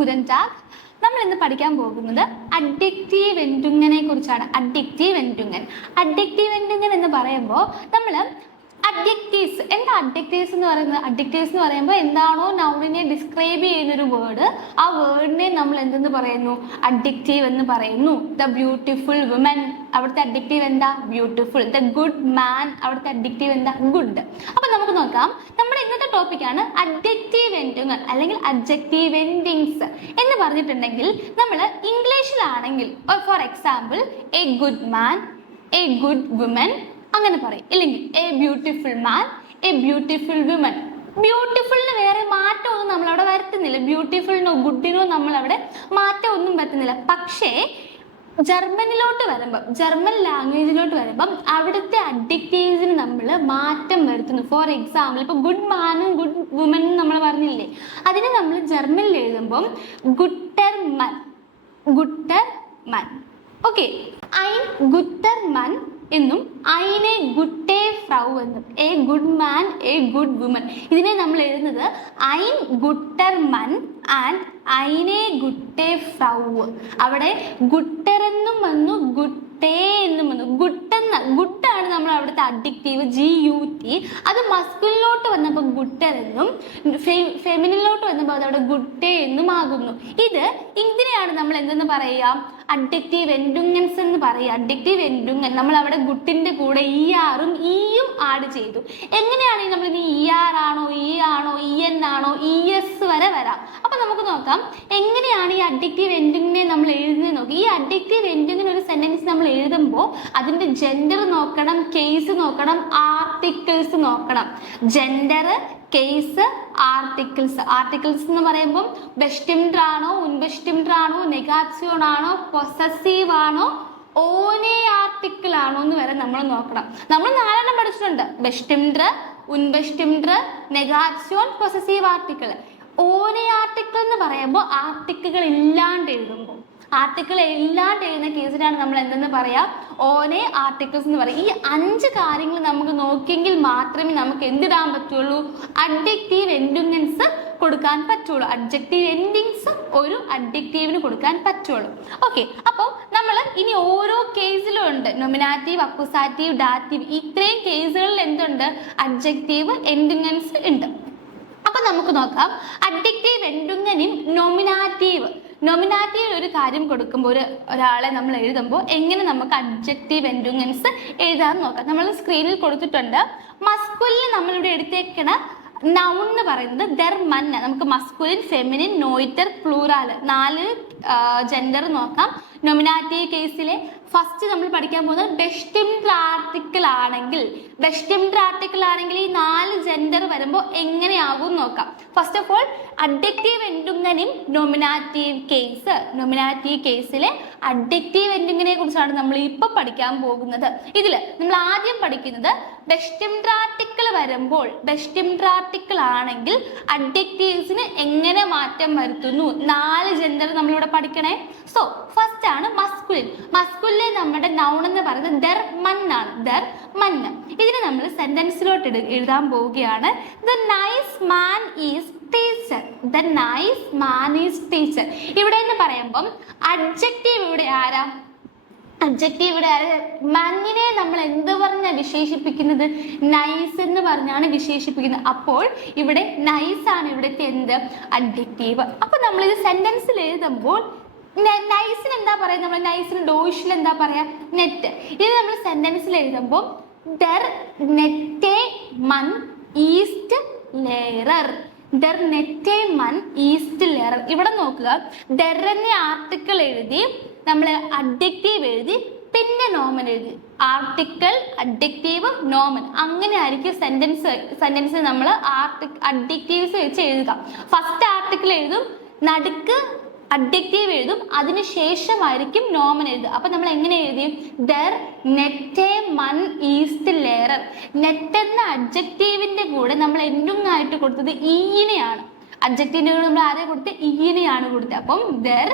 ഗുഡൻ tag. നമ്മൾ ഇന്ന് പഠിക്കാൻ പോകുന്നത് അഡ്ജക്റ്റീവ് എൻഡുങ്ങനെ കുറിച്ചാണ്. അഡ്ജക്റ്റീവ് എൻഡുങ്ങൻ എന്ന് പറയുമ്പോൾ നമ്മൾ അഡ്ജക്റ്റീവ്സ്, എന്താ അഡ്ജക്റ്റീവ്സ് എന്ന് പറയുന്നത്? അഡ്ജക്റ്റീവ്സ് എന്ന് പറയുമ്പോൾ എന്താണോ നൗണിനെ ഡിസ്ക്രൈബ് ചെയ്യുന്നൊരു വേർഡ്, ആ വേർഡിനെ നമ്മൾ എന്തെന്ന് പറയുന്നു? അഡ്ജക്റ്റീവ് എന്ന് പറയുന്നു. ദ ബ്യൂട്ടിഫുൾ വുമൻ, അവിടുത്തെ അഡ്ജക്റ്റീവ് എന്താ? ബ്യൂട്ടിഫുൾ. ദ ഗുഡ് മാൻ, അവിടുത്തെ അഡ്ജക്റ്റീവ് എന്താ? ഗുഡ്. അപ്പൊ നമുക്ക് നോക്കാം, നമ്മുടെ ഇന്നത്തെ ടോപ്പിക്കാണ് അഡ്ജക്റ്റീവ് എൻഡുങ്ങൾ അല്ലെങ്കിൽ അഡ്ജക്റ്റീവ് എൻഡിങ്സ് എന്ന് പറഞ്ഞിട്ടുണ്ടെങ്കിൽ നമ്മൾ ഇംഗ്ലീഷിലാണെങ്കിൽ for example a good man, a good woman അങ്ങനെ പറയും. ഇല്ലെങ്കിൽ a beautiful man, a beautiful woman. ബ്യൂട്ടിഫുളിന് വേറെ മാറ്റമൊന്നും നമ്മളവിടെ വരുത്തുന്നില്ല. ബ്യൂട്ടിഫുളിനോ ഗുഡിനോ നമ്മളവിടെ മാറ്റമൊന്നും വരുത്തുന്നില്ല. പക്ഷേ ജർമ്മനിലോട്ട് വരുമ്പം, ജർമ്മൻ ലാംഗ്വേജിലോട്ട് വരുമ്പം അവിടുത്തെ അഡ്ജക്റ്റീവ്സിന് നമ്മൾ മാറ്റം വരുത്തുന്നു. ഫോർ എക്സാമ്പിൾ ഇപ്പോൾ ഗുഡ് മാനും ഗുഡ് വുമനും നമ്മൾ പറഞ്ഞില്ലേ, അതിന് നമ്മൾ ജർമ്മനിൽ എഴുതുമ്പം ഗുട്ടർ മൻ, ഗുട്ടർ മൻ. ഓക്കെ, ഐൻ ഗുട്ടർ മൻ എന്നും ഐനെ ഗുട്ടേ ഫ്രൗ എന്നും. A good man, a good woman. ഇതിനെ നമ്മൾ എഴുതുന്നത് ഐൻ ഗുട്ടർ മൻ ആൻഡ് ഐനെ ഗുട്ടേ ഫ്രൗ. അവിടെ ഗുട്ടർ എന്നും വന്നു, ഗുട്ടേ എന്നും വന്നു. ഗുട്ടാണ് നമ്മൾ അവിടുത്തെ അഡ്ജക്റ്റീവ്, GUT. അത് മസ്കുലിലോട്ട് വന്നപ്പോൾ ഗുട്ടർ എന്നും, ഫെമിനിലോട്ട് വന്നപ്പോൾ അതവിടെ ഗുട്ടേ എന്നും ആകുന്നു. ഇതിനെയാണ് നമ്മൾ എന്തെന്ന് പറയുക? അഡ്ജക്റ്റീവ് എൻഡുങ്ങൻസ് എന്ന് പറയുക. അഡ്ജക്റ്റീവ് എൻഡുങ്ങൻ നമ്മൾ അവിടെ ഗുട്ടിന്റെ കൂടെ ERഉം Eയും ആഡ് ചെയ്തു. എങ്ങനെയാണെങ്കിൽ നമ്മൾ ഇനി ER ആണോ, E ആണോ, EN ആണോ, ES വരെ വരാം. അപ്പൊ നമുക്ക് നോക്കാം എങ്ങനെയാണ് ഈ അഡ്ജക്റ്റീവ് എൻഡിങ്ങിനെ നമ്മൾ എഴുതുന്നത് നോക്കി. ഈ അഡ്ജക്റ്റീവ് എൻഡിങ്ങിന് ഒരു സെന്റൻസ് നമ്മൾ എഴുതുമ്പോൾ അതിന്റെ ജെൻഡർ നോക്കണം, കേസ് നോക്കണം, ആർട്ടിക്കിൾസ് നോക്കണം. Gender, case, articles. ആർട്ടിക്കിൾസ് എന്ന് പറയുമ്പോൾ ബെസ്റ്റിംഡ് ആണോ, ഉൻബെസ്റ്റിംഡ് ആണോ, നെഗാറ്റീവ് ആണോ, പൊസസീവ് ആണോ, ഓനെ ആർട്ടിക്കിൾ ആണോ എന്ന് വരെ നമ്മൾ നോക്കണം. നമ്മൾ 4 പഠിച്ചിട്ടുണ്ട്: ബെസ്റ്റിംഡ്, ഉൻബെസ്റ്റിംഡ്, നെഗാറ്റീവ്, പൊസസീവ് ആർട്ടിക്കിൾ. ഓനെ ആർട്ടിക്കിൾ എന്ന് പറയുമ്പോൾ ആർട്ടിക്കിൾ ഇല്ലാണ്ട് എഴുതുമ്പോൾ, ആർട്ടിക്കിൾ ഇല്ലാണ്ട് എഴുതുന്ന കേസിനാണ് നമ്മൾ എന്തെന്ന് പറയാം? ഓനെ ആർട്ടിക്കിൾസ് എന്ന് പറയും. ഈ 5 കാര്യങ്ങൾ നമുക്ക് നോക്കിയെങ്കിൽ മാത്രമേ നമുക്ക് എന്തിടാൻ പറ്റുള്ളൂ? അഡ്ജക്റ്റീവ് എൻഡുങ്ങൻസ് കൊടുക്കാൻ പറ്റുള്ളൂ. അഡ്ജക്റ്റീവ് എൻഡിങ്സ് ഒരു അഡ്ജക്റ്റീവിന് കൊടുക്കാൻ പറ്റുള്ളൂ. ഓക്കെ, അപ്പോൾ നമ്മൾ ഇനി ഓരോ കേസിലും ഉണ്ട് നൊമിനാറ്റീവ്, അക്യൂസാറ്റീവ്, ഡാറ്റീവ്. ഇത്രയും കേസുകളിൽ എന്തുണ്ട്? അഡ്ജക്റ്റീവ് എൻഡുങ്ങൻസ് ഉണ്ട്. അപ്പൊ നമുക്ക് നോക്കാം അഡ്ജക്റ്റീവ് എൻഡുങ്ങനും നൊമിനാറ്റീവ് ഒരു കാര്യം കൊടുക്കുമ്പോൾ, ഒരാളെ നമ്മൾ എഴുതുമ്പോൾ എങ്ങനെ നമുക്ക് അഡ്ജക്റ്റീവ് എൻഡുങ്ങൻസ് എഴുതാൻ നോക്കാം. നമ്മൾ സ്ക്രീനിൽ കൊടുത്തിട്ടുണ്ട്. മസ്കുലിന് നമ്മളിവിടെ എടുത്തേക്കണ നൗൺ എന്ന് പറയുന്നത് ദർ മൻ. നമുക്ക് മസ്കുലിൻ, ഫെമിനിൻ, നോയിറ്റർ, പ്ലൂറാൽ 4 ജെൻഡർ നോക്കാം. നൊമിനാറ്റീവ് കേസിലെ ഫസ്റ്റ് നമ്മൾ പഠിക്കാൻ പോകുന്നത് ബെസ്റ്റിംഡ് ആർട്ടിക്കിൾ ആണെങ്കിൽ, ഈ 4 ജെൻഡർ വരുമ്പോൾ എങ്ങനെയാകും നോക്കാം. ഫസ്റ്റ് ഓഫ് ഓൾ അഡ്ജക്റ്റീവ് എൻഡുങ്ങനും നൊമിനാറ്റീവ് കേസിലെ അഡ്ജക്റ്റീവ് എൻഡിങ്ങിനെ കുറിച്ചാണ് നമ്മൾ ഇപ്പൊ പഠിക്കാൻ പോകുന്നത്. ഇതിൽ നമ്മൾ ആദ്യം പഠിക്കുന്നത് ബെസ്റ്റിംഡ് ആർട്ടിക്കിൾ വരുമ്പോൾ, ബെസ്റ്റിംഡ് ആർട്ടിക്കിൾ ആണെങ്കിൽ അഡ്ജക്റ്റീവ്സിന് എങ്ങനെ മാറ്റം വരുത്തുന്നു. 4 ജെൻഡർ നമ്മളിവിടെ പഠിക്കണേ. സോ ഫസ്റ്റ് ആണ് മസ്കുലിനെ നമ്മുടെ നൗൺ എന്ന് പറയുന്നത് ദർ മൻ ആണ്. ദർ മൻ. ഇതിനെ നമ്മൾ സെന്റൻസിലോട്ട് എഴുതാൻ പോവുകയാണ്. The nice man is teacher. The nice man is teacher. ഇവിടെ എന്ന് പറയുമ്പം അഡ്ജക്റ്റീവ് ഇവിടെ ആരാ? മഞ്ഞിനെ നമ്മൾ എന്ത് പറഞ്ഞാ വിശേഷിപ്പിക്കുന്നത്? നൈസ് എന്ന് പറഞ്ഞാണ് വിശേഷിപ്പിക്കുന്നത്. അപ്പോൾ ഇവിടെ നൈസ് ആണ് ഇവിടുത്തെ എന്ത്? അഡ്ജക്റ്റീവ്. അപ്പൊ നമ്മൾ ഇത് സെന്റൻസിൽ എഴുതുമ്പോൾ നൈസിന് എന്താ പറയാ? നമ്മൾ നൈസിന് ഡോഷിൽ എന്താ പറയാ? നെറ്റ്. ഇത് നമ്മൾ സെന്റൻസിൽ എഴുതുമ്പോൾ there നെറ്റെ Mann east ലെയറർ. There നെറ്റെ Mann east ലെയറർ. ഇവിടെ നോക്കുക, ദർ എന്ന ആർട്ടിക്കിൾ എഴുതി, നമ്മൾ അഡ്ജക്റ്റീവ് എഴുതി, പിന്നെ നോമൻ എഴുതി. ആർട്ടിക്കിൾ, അഡ്ജക്റ്റീവ്, നോമൻ. അങ്ങനെ ആയിരിക്കും സെന്റൻസ് നമ്മൾ അഡ്ജക്റ്റീവ്സ് വെച്ച് എഴുതുക. ഫസ്റ്റ് ആർട്ടിക്കിൾ എഴുതും, നടുക്ക് അഡ്ജക്റ്റീവ് എഴുതും, അതിനുശേഷമായിരിക്കും നോമൻ എഴുതുക. അപ്പൊ നമ്മൾ എങ്ങനെ എഴുതി? There നെറ്റെ Mann east ലെയറർ. നെറ്റ് എന്ന അഡ്ജക്റ്റീവിന്റെ കൂടെ നമ്മൾ എൻഡുങ്ങായിട്ട് കൊടുത്തത് ഈനെയാണ്. അഡ്ജക്റ്റീവിന്റെ കൂടെ നമ്മൾ ആരെ കൊടുത്ത്? ഈനെയാണ് കൊടുത്തത്. അപ്പം ദർ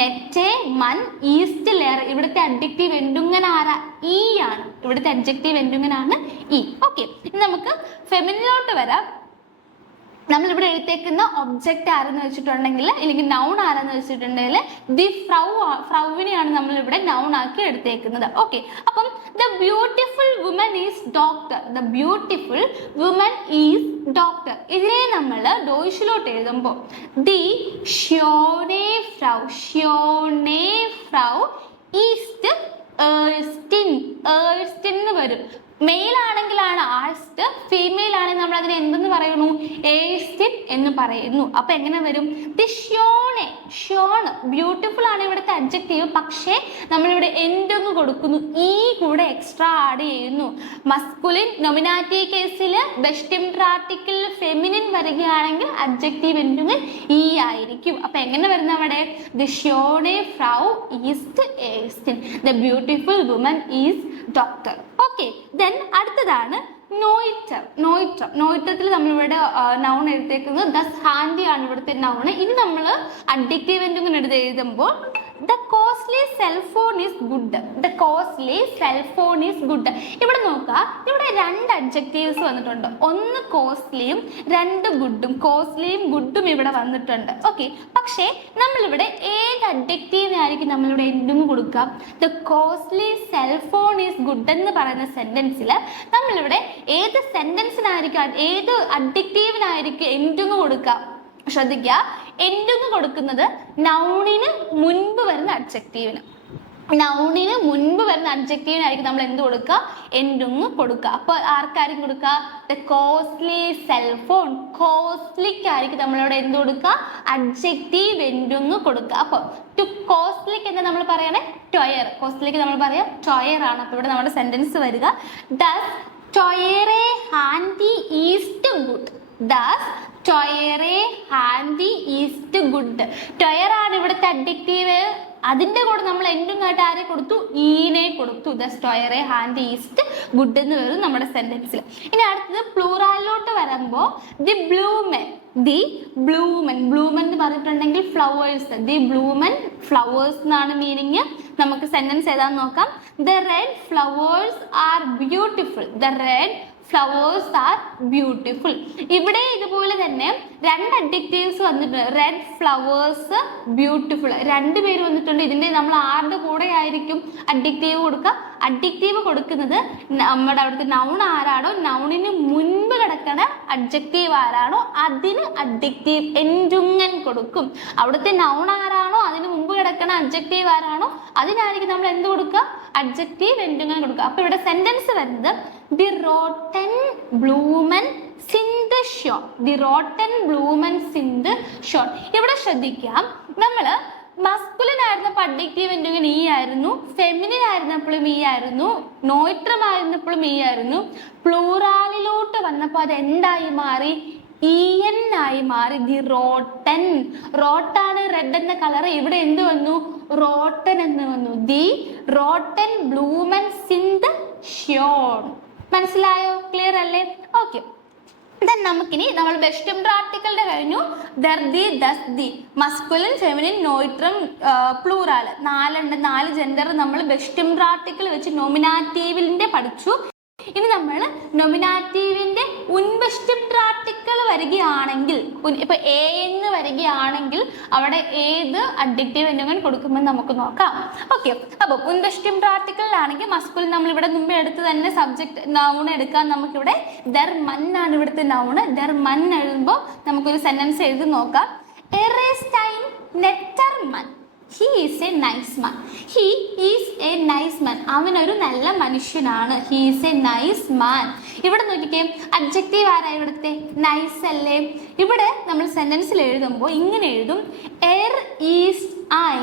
നെറ്റെ മൻ ഈസ്റ്റ് ലെയർ. ഇവിടുത്തെ അഡ്ജക്റ്റീവ് എൻഡുങ്ങൻ ആരാ? ഈ ആണ്. ഇവിടുത്തെ അഡ്ജക്റ്റീവ് എൻഡുങ്ങനാണ് ഈ. ഓക്കെ, ഇനി നമുക്ക് ഫെമിനിലോട്ട് വരാം. നമ്മളിവിടെ എഴുത്തേക്കുന്ന ഒബ്ജക്റ്റ് ആരെന്ന് വെച്ചിട്ടുണ്ടെങ്കിൽ അല്ലെങ്കിൽ നൗൺ ആരെന്ന് വെച്ചിട്ടുണ്ടെങ്കിൽ ദി ഫ്രൗവിനെയാണ് നമ്മളിവിടെ നൗൺ ആക്കി എടുത്തേക്കുന്നത്. ഓക്കെ, അപ്പം the beautiful woman is doctor. The beautiful woman is doctor. ഇതിനെ നമ്മൾ ഡോയിഷിലോട്ട് എഴുതുമ്പോൾ ദി ഷ്യോനെ ഫ്രൗ ഈസ്റ്റ് ഏഴ്സ്റ്റിൻ എന്ന് വരും. മെയിൽ ആണെങ്കിലാണ് ആസ്റ്റ്, ഫീമെയിൽ ആണെങ്കിൽ നമ്മൾ അതിനെ എന്തെന്ന് പറയുന്നു? ഏഴ്സ്റ്റിൻ എന്ന് പറയുന്നു. അപ്പൊ എങ്ങനെ വരും? ദി ഷ്യോൺ. ബ്യൂട്ടിഫുൾ ആണ് ഇവിടുത്തെ അഡ്ജക്റ്റീവ്, പക്ഷേ നമ്മളിവിടെ എന്തെന്ന് കൊടുക്കുന്നു? ഈ കൂടെ എക്സ്ട്രാ ആഡ് ചെയ്യുന്നു. മസ്കുലിൻ നൊമിനാറ്റീവ് കേസിൽ ബെസ്റ്റ് ഇംപ്രാക്ടിക്കൽ ഫെമിനിൻ വരികയാണെങ്കിൽ അഡ്ജക്റ്റീവ് എന്തെങ്കിൽ ഈ ആയിരിക്കും. അപ്പൊ എങ്ങനെ വരുന്ന അവിടെ? ദി ഷ്യോൺ ഫ്രൗ ഈസ്റ്റ് ഏഴ്സ്റ്റിൻ. The beautiful woman is doctor. Okay, then അടുത്തതാണ് നോയിറ്റത്തിൽ നമ്മളിവിടെ നൗൺ എഴുതേക്കുന്നത് ദസ് ഹാൻഡി ആണ് ഇവിടുത്തെ നൗണ്. ഇത് നമ്മൾ അഡ്ജക്റ്റീവ് എന്തെങ്കിലും എഴുതുമ്പോൾ the costly cellphone is good. The costly cellphone is good. ഇവിടെ നോക്കുക, ഇവിടെ രണ്ട് അഡ്ജക്റ്റീവ്സ് വന്നിട്ടുണ്ട്. ഒന്ന് കോസ്റ്റ്ലിയും രണ്ട് ഗുഡും. കോസ്റ്റ്ലിയും ഗുഡും ഇവിടെ വന്നിട്ടുണ്ട്. ഓക്കെ, പക്ഷേ നമ്മളിവിടെ ഏത് അഡ്ജക്റ്റീവിനായിരിക്കും നമ്മളിവിടെ എന്തും കൊടുക്കുക? The costly cellphone is good എന്ന് പറയുന്ന സെന്റൻസിൽ നമ്മളിവിടെ ഏത് സെന്റൻസിനായിരിക്കും, ഏത് അഡ്ജക്റ്റീവിനായിരിക്കും എന്തും കൊടുക്കുക? ശ്രദ്ധിക്കുക, എന്തെന്ന് കൊടുക്കുന്നത് നൗണിന് മുൻപ് വരുന്ന അഡ്ജക്റ്റീവിന്. നൗണിന് മുൻപ് വരുന്ന അഡ്ജക്റ്റീവിനായിരിക്കും നമ്മൾ എന്ത് കൊടുക്കുക? എന്തെന്ന് കൊടുക്കുക. അപ്പൊ ആർക്കായിരിക്കും കൊടുക്കുക? The costly cellphone. കോസ്റ്റ്ലിക്കായിരിക്കും നമ്മളിവിടെ എന്ത് കൊടുക്കുക? അഡ്ജക്റ്റീവ് എന്തെന്ന് കൊടുക്കുക. അപ്പൊ ടു കോസ്റ്റ്ലിക്ക് എന്താ നമ്മൾ പറയണേ? ടൊയർ. കോസ്റ്റ്ലിക്ക് നമ്മൾ പറയാം ടൊയർ ആണ്. അപ്പൊ ഇവിടെ നമ്മുടെ സെന്റൻസ് വരിക ദസ് ടൊയറെ ഹാൻഡി ഈസ്റ്റ് ഗുഡ്. ദസ് ടൊയറെ ഹാൻഡി ഈസ്റ്റ് ഗുഡ്. ടൊയർ ആണ് ഇവിടുത്തെ അഡ്ജക്റ്റീവ്. അതിന്റെ കൂടെ നമ്മൾ എന്തുമായിട്ട് ആരെ കൊടുത്തു? ഈനെ കൊടുത്തു. ദസ് ടൊയറെ ഹാൻഡി ഈസ്റ്റ് ഗുഡ് എന്ന് വരും നമ്മുടെ സെന്റൻസിൽ. ഇനി അടുത്തത് പ്ലൂറാലിലോട്ട് വരുമ്പോൾ ദി ബ്ലൂമെൻ. ദി ബ്ലൂമെൻ. ബ്ലൂമെൻ എന്ന് പറഞ്ഞിട്ടുണ്ടെങ്കിൽ ഫ്ലവേഴ്സ്. ദി ബ്ലൂമെൻ ഫ്ലവേഴ്സ് എന്നാണ് മീനിങ്. നമുക്ക് സെന്റൻസ് ഏതാന്ന് നോക്കാം. The red flowers are beautiful. The red flowers are beautiful. ഇവിടെ ഇതുപോലെ തന്നെ രണ്ട് അഡ്ജക്റ്റീവ്സ് വന്നിട്ടുണ്ട്. Red flowers beautiful. രണ്ട് പേര് വന്നിട്ടുണ്ട്. ഇതിന്റെ നമ്മൾ ആരുടെ കൂടെ ആയിരിക്കും അഡ്ജക്റ്റീവ് കൊടുക്കുക? അഡ്ജക്റ്റീവ് കൊടുക്കുന്നത് നമ്മുടെ അവിടുത്തെ നൗൺ ആരാണോ, നൗണിന് മുൻപ് കിടക്കണ അഡ്ജക്റ്റീവ് ആരാണോ അതിന് അഡ്ജക്റ്റീവ് എന്തുങ്ങൻ കൊടുക്കും. അവിടുത്തെ നൗൺ ആരാണോ അതിന് മുമ്പ് കിടക്കണ അഡ്ജക്റ്റീവ് ആരാണോ അതിനായിരിക്കും നമ്മൾ എന്ത് കൊടുക്കുക? അഡ്ജക്റ്റീവ് എന്തുങ്ങൻ കൊടുക്കുക. അപ്പൊ ഇവിടെ സെന്റൻസ് വരുന്നത് ദി റോട്ടൻ ബ്ലൂമൻ സിന്ത് ഷോൺ. ദി റോട്ടൻ ബ്ലൂമൻ സിന്ത് ഷോൺ. ഇവിടെ ശ്രദ്ധിക്കാം, നമ്മള് മസ്കുലിൻ ആയിരുന്നപ്പോൾ അഡ്ജക്റ്റീവ് എന്തെങ്കിലും ഈ ആയിരുന്നു, ഫെമിനിൻ ആയിരുന്നപ്പോഴും ഈ ആയിരുന്നു, നോയിട്രം ആയിരുന്നപ്പോഴും ഈ ആയിരുന്നു. പ്ലൂറാലിലോട്ട് വന്നപ്പോൾ അത് എന്തായി മാറി? EN ആയി മാറി. ദി റോട്ടൻ. റോട്ടാണ് റെഡ് എന്ന കളർ. ഇവിടെ എന്ത് വന്നു? റോട്ടൻ എന്ന് വന്നു. ദി റോട്ടൻ ബ്ലൂമൻ സിന്ത് ഷോൺ. മനസ്സിലായോ? ക്ലിയർ അല്ലേ? ഓക്കെ, നമുക്കിനി നമ്മൾ ബെസ്റ്റ് ആർട്ടിക്കിളുടെ കഴിഞ്ഞു. ദർ ദി, ദസ് ദി, മസ്കുലിൻ, ഫെമിനിൻ, നോയിട്രം, പ്ലൂറാൽ, നാല് ജെൻഡർ നമ്മൾ ബെസ്റ്റ് ആർട്ടിക്കിൾ വെച്ച് നോമിനാറ്റീവിന്റെ പഠിച്ചു. ഇനി നമ്മൾ നൊമിനാറ്റീവിന്റെ ഉൻബെസ്റ്റ് ആർട്ടിക്കിൾ വരികയാണെങ്കിൽ, ഇപ്പൊ എ എന്ന് വരികയാണെങ്കിൽ അവിടെ ഏത് അഡ്ജക്റ്റീവ് എന്തെങ്കിലും കൊടുക്കുമ്പോൾ നമുക്ക് നോക്കാം. ഓക്കെ, അപ്പൊ ഉൻബെസ്റ്റ് ആർട്ടിക്കിളിലാണെങ്കിൽ മസ്കുലിൻ നമ്മൾ ഇവിടെ മുമ്പ് എടുത്ത് തന്നെ സബ്ജക്ട് നൗൺ എടുക്കാൻ നമുക്കിവിടെ ദർ മൻ ആണ് ഇവിടുത്തെ നൗണ്. ദർ മൻ എഴുതുമ്പോൾ നമുക്കൊരു സെന്റൻസ് എഴുതി നോക്കാം. എറേസ്റ്റൈൻ നെറ്റർമൻ. He is a nice man. He is a nice man. അവനൊരു നല്ല മനുഷ്യനാണ്. He is a nice man. ഇവിടെ നോക്കിക്കേ, അഡ്ജക്റ്റീവ് ആരാ ഇവിടുത്തെ? നൈസ് അല്ലേ? ഇവിടെ നമ്മൾ സെന്റൻസിൽ എഴുതുമ്പോൾ ഇങ്ങനെ എഴുതും, എർ ഈസ് ഐ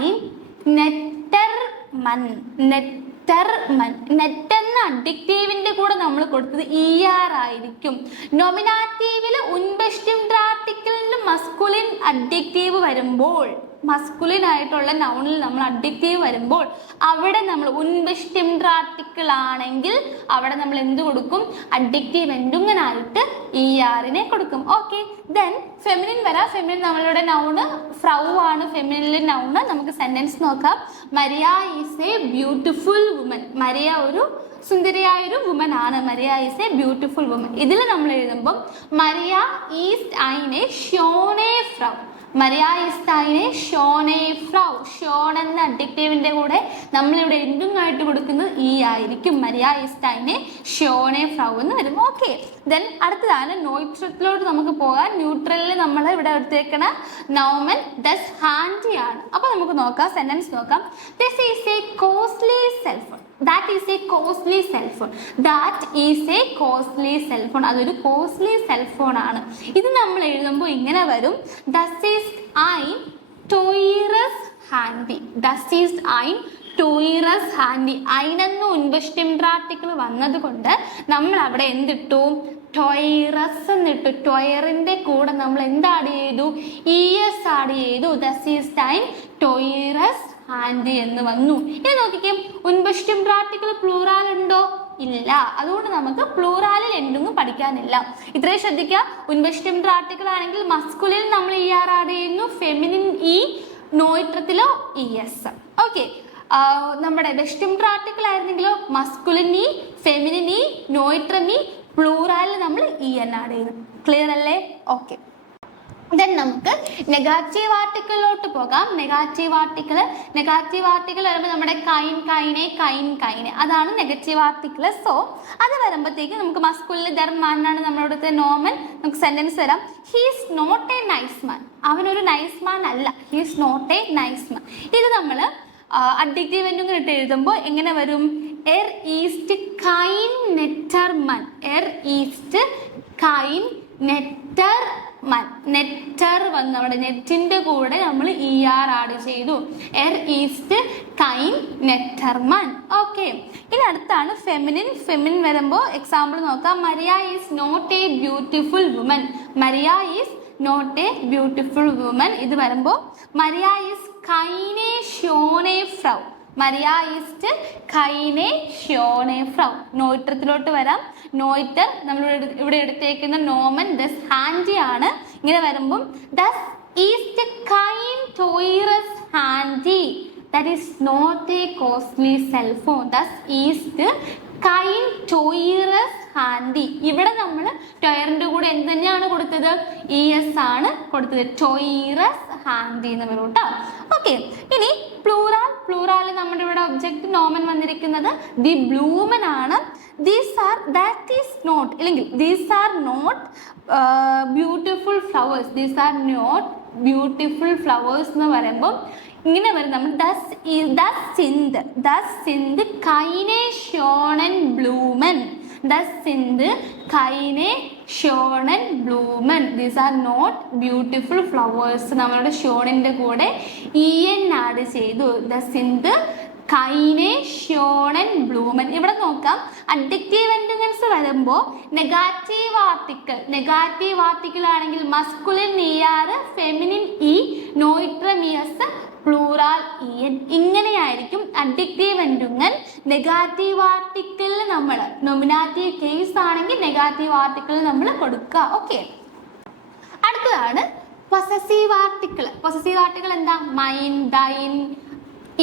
നെറ്റർമൻ. നെറ്റർമൻ. നെറ്റ് എന്ന അഡ്ജക്റ്റീവിന്റെ കൂടെ നമ്മൾ കൊടുത്തത് ER ആയിരിക്കും. നോമിനാറ്റീവിൽ ഉൻബെസ്റ്റ് ആർട്ടിക്കിളിൽ മസ്കുലിൻ അഡ്ജക്റ്റീവ് വരുമ്പോൾ, മസ്കുലിൻ ആയിട്ടുള്ള നൗണിൽ നമ്മൾ അഡ്ജക്റ്റീവ് വരുമ്പോൾ അവിടെ നമ്മൾ ഉൻബെസ്റ്റ് ആർട്ടിക്കിൾ ആണെങ്കിൽ അവിടെ നമ്മൾ എന്ത് കൊടുക്കും? അഡ്ജക്റ്റീവ് എന്തുങ്ങനായിട്ട് ERനെ കൊടുക്കും. ഓക്കെ, ദെൻ ഫെമിനിൻ വരാം. ഫെമിനിൻ നമ്മളുടെ നൗണ് ഫ്രൗ ആണ്. ഫെമിനിലെ നൗണ്. നമുക്ക് സെന്റൻസ് നോക്കാം. Maria is a beautiful woman. Maria ഒരു സുന്ദരിയായ ഒരു വുമൻ ആണ്. Maria is a beautiful woman. ഇതിൽ നമ്മൾ എഴുതുമ്പോൾ Maria is eine schöne Frau. Maria is eine schöne Frau. ഷോൺ എന്ന അഡ്ജക്റ്റീവിന്റെ കൂടെ നമ്മളിവിടെ എൻഡിങ് ആയിട്ട് കൊടുക്കുന്നത് ഈ ആയിരിക്കും. Maria is eine schöne Frau എന്ന് വരും. ഓക്കെ, ദെൻ അടുത്തതാണ് നോയിട്രത്തിലോട്ട് നമുക്ക് പോകാൻ. ന്യൂട്രലിൽ നമ്മൾ ഇവിടെ എടുത്തേക്കണ നൗമൻ ദസ് ഹാൻഡി ആണ്. അപ്പൊ നമുക്ക് നോക്കാം, സെന്റൻസ് നോക്കാം. This is A costly cell phone. That is a costly cell phone. That is a costly cell phone. അതൊരു കോസ്റ്റ്ലി സെൽഫോൺ ആണ്. ഇത് നമ്മൾ എഴുതുമ്പോൾ ഇങ്ങനെ വരും, Das ist ein teures Handy. Das ist ein teures Handy. അതിനെന്ന് ഉൻബസ്റ്റിംഡ് ആർട്ടിക്കിൾ വന്നത് കൊണ്ട് നമ്മൾ അവിടെ എന്തിട്ടു? ടോയറസ് എന്നിട്ടു. ടോയറിന്റെ കൂടെ നമ്മൾ എന്ത് ആഡ് ചെയ്തു? ES ആഡ് ചെയ്തു. Das ist ein teures handy എന്ന് വന്നു. ഇനി നോക്കിക്കേ, ഉൻബസ്റ്റിംഡ് ആർട്ടിക്കിൾ പ്ലൂറാൽ ഉണ്ടോ? ഇല്ല. അതുകൊണ്ട് നമുക്ക് പ്ലൂറാലിൽ എന്തെങ്കിലും പഠിക്കാനില്ല. ഇത്രയും ശ്രദ്ധിക്കുക. ഉൻബസ്റ്റിംഡ് ആർട്ടിക്കിൾ ആണെങ്കിൽ മസ്കുലിൻ നമ്മൾ ER ആഡ് ചെയ്യുന്നു, ഫെമിനിൻ E, നോയിട്രത്തിലോ ES. ഓക്കെ, നമ്മുടെ ബെസ്റ്റിംഡ് ആർട്ടിക്കിൾ ആയിരുന്നെങ്കിലോ മസ്കുലിൻ E, ഫെമിനിൻ E, നോയിട്രം E, പ്ലൂറാലിൽ നമ്മൾ EN ആഡ് ചെയ്യുന്നു. ക്ലിയർ അല്ലേ? ഓക്കെ, ദെൻ നമുക്ക് നെഗാറ്റീവ് ആർട്ടിക്കിളിലോട്ട് പോകാം. നെഗാറ്റീവ് ആർട്ടിക്കിൾ വരുമ്പോൾ നമ്മുടെ കൈൻ, കൈനെ, കൈൻ, കൈനെ, അതാണ് നെഗറ്റീവ് ആർട്ടിക്കിൾ. സോ അത് വരുമ്പോഴത്തേക്ക് നമുക്ക് മസ്കുലിൻ ദർ മാൻ ആണ് നമ്മളുടെ നോമൻ. നമുക്ക് സെന്റൻസ് തരാം. He's not a nice man. അവനൊരു നൈസ് മാൻ അല്ല. He's not a nice man. ഇത് നമ്മൾ അഡ്ജക്റ്റീവ് എന്തെങ്കിലും ഇട്ട് എഴുതുമ്പോൾ എങ്ങനെ വരും? എർ ഈസ്റ്റ് കൈൻ നെറ്റർ മൻ. എർ ഈസ്റ്റ് കൈൻ നെറ്റർ മൻ. നെറ്റർ വന്നു, അവിടെ നെറ്റിന്റെ കൂടെ നമ്മൾ ER ആഡ് ചെയ്തു. എർ ഈസ്റ്റ് കൈൻ നെറ്റർ മൻ. ഓക്കെ, ഇനി അടുത്താണ് ഫെമിനിൻ. ഫെമിനിൻ വരുമ്പോൾ എക്സാമ്പിൾ നോക്കാം. Maria is not a beautiful woman. Maria is not a beautiful woman. ഇത് വരുമ്പോൾ മരിയ ഈസ് കൈനെ ഷോനെ ഫ്രൗ. മരിയ ഈസ്റ്റ് കൈനെ ഷോനെ ഫ്രൗ. നോയിട്രത്തിലോട്ട് വരാം. നോയിറ്റർ നമ്മൾ ഇവിടെ എടുത്തേക്കുന്ന നോമൻ ദസ് ഹാൻഡി ആണ്. ഇങ്ങനെ വരുമ്പം ദസ് ഈസ്റ്റ് കൈൻ ടോയിറസ് ഹാൻഡി. That is not a costly cell phone. ദസ് ഈസ്റ്റ് കൈൻ ടോയിറസ് ഹാൻഡി. ഇവിടെ നമ്മൾ ടോയറിന്റെ കൂടെ എന്ത് തന്നെയാണ് കൊടുത്തത്? ES ആണ് കൊടുത്തത്. ടോയിറസ് ഹാൻഡി എന്ന് വരും കേട്ടോ. ഓക്കെ, ഇനി പ്ലൂറാൽ നമ്മുടെ ഇവിടെ ഒബ്ജക്റ്റ് നോമൻ വന്നിരിക്കുന്നത് ദി ബ്ലൂമൻ ആണ്. These are, that is not, അല്ലെങ്കിൽ these are not beautiful flowers. These are not beautiful flowers എന്ന് പറയുമ്പോൾ ഇങ്ങനെ വരും. നമ്മൾ ദസ് സിന്ത് കൈനെ ഷോണൻ ബ്ലൂമൻ. ദസ് സിന്ത് കൈനെ ഷോണൻ ബ്ലൂമൻ. These are not beautiful flowers. നമ്മളുടെ ഷോണിന്റെ കൂടെ EN ആഡ് ചെയ്തു. ദസ് സിന്ത് കൈനെ ഷോണൻ ബ്ലൂമൻ. ഇവിടെ നോക്കാം, അഡ്ജക്റ്റീവ് എൻഡിങ്സ് വരുമ്പോൾ നെഗാറ്റീവ് ആർട്ടിക്കിൾ ആണെങ്കിൽ മസ്കുലിൻ ER, ഫെമിനിൻ E, നോയിട്രം ES, പ്ലൂറാൽ EN. ഇങ്ങനെയായിരിക്കും അഡ്ജക്റ്റീവ് എൻഡിങ്. നെഗാറ്റീവ് ആർട്ടിക്കിളിൽ നമ്മൾ നൊമിനാറ്റീവ് കേസ് ആണെങ്കിൽ നെഗാറ്റീവ് ആർട്ടിക്കിൾ നമ്മൾ കൊടുക്കുക. ഓക്കെ, അടുത്തതാണ് പൊസസീവ് ആർട്ടിക്കിൾ. പൊസസീവ് ആർട്ടിക്കിൾ എന്താ? മൈൻ, ഡൈൻ,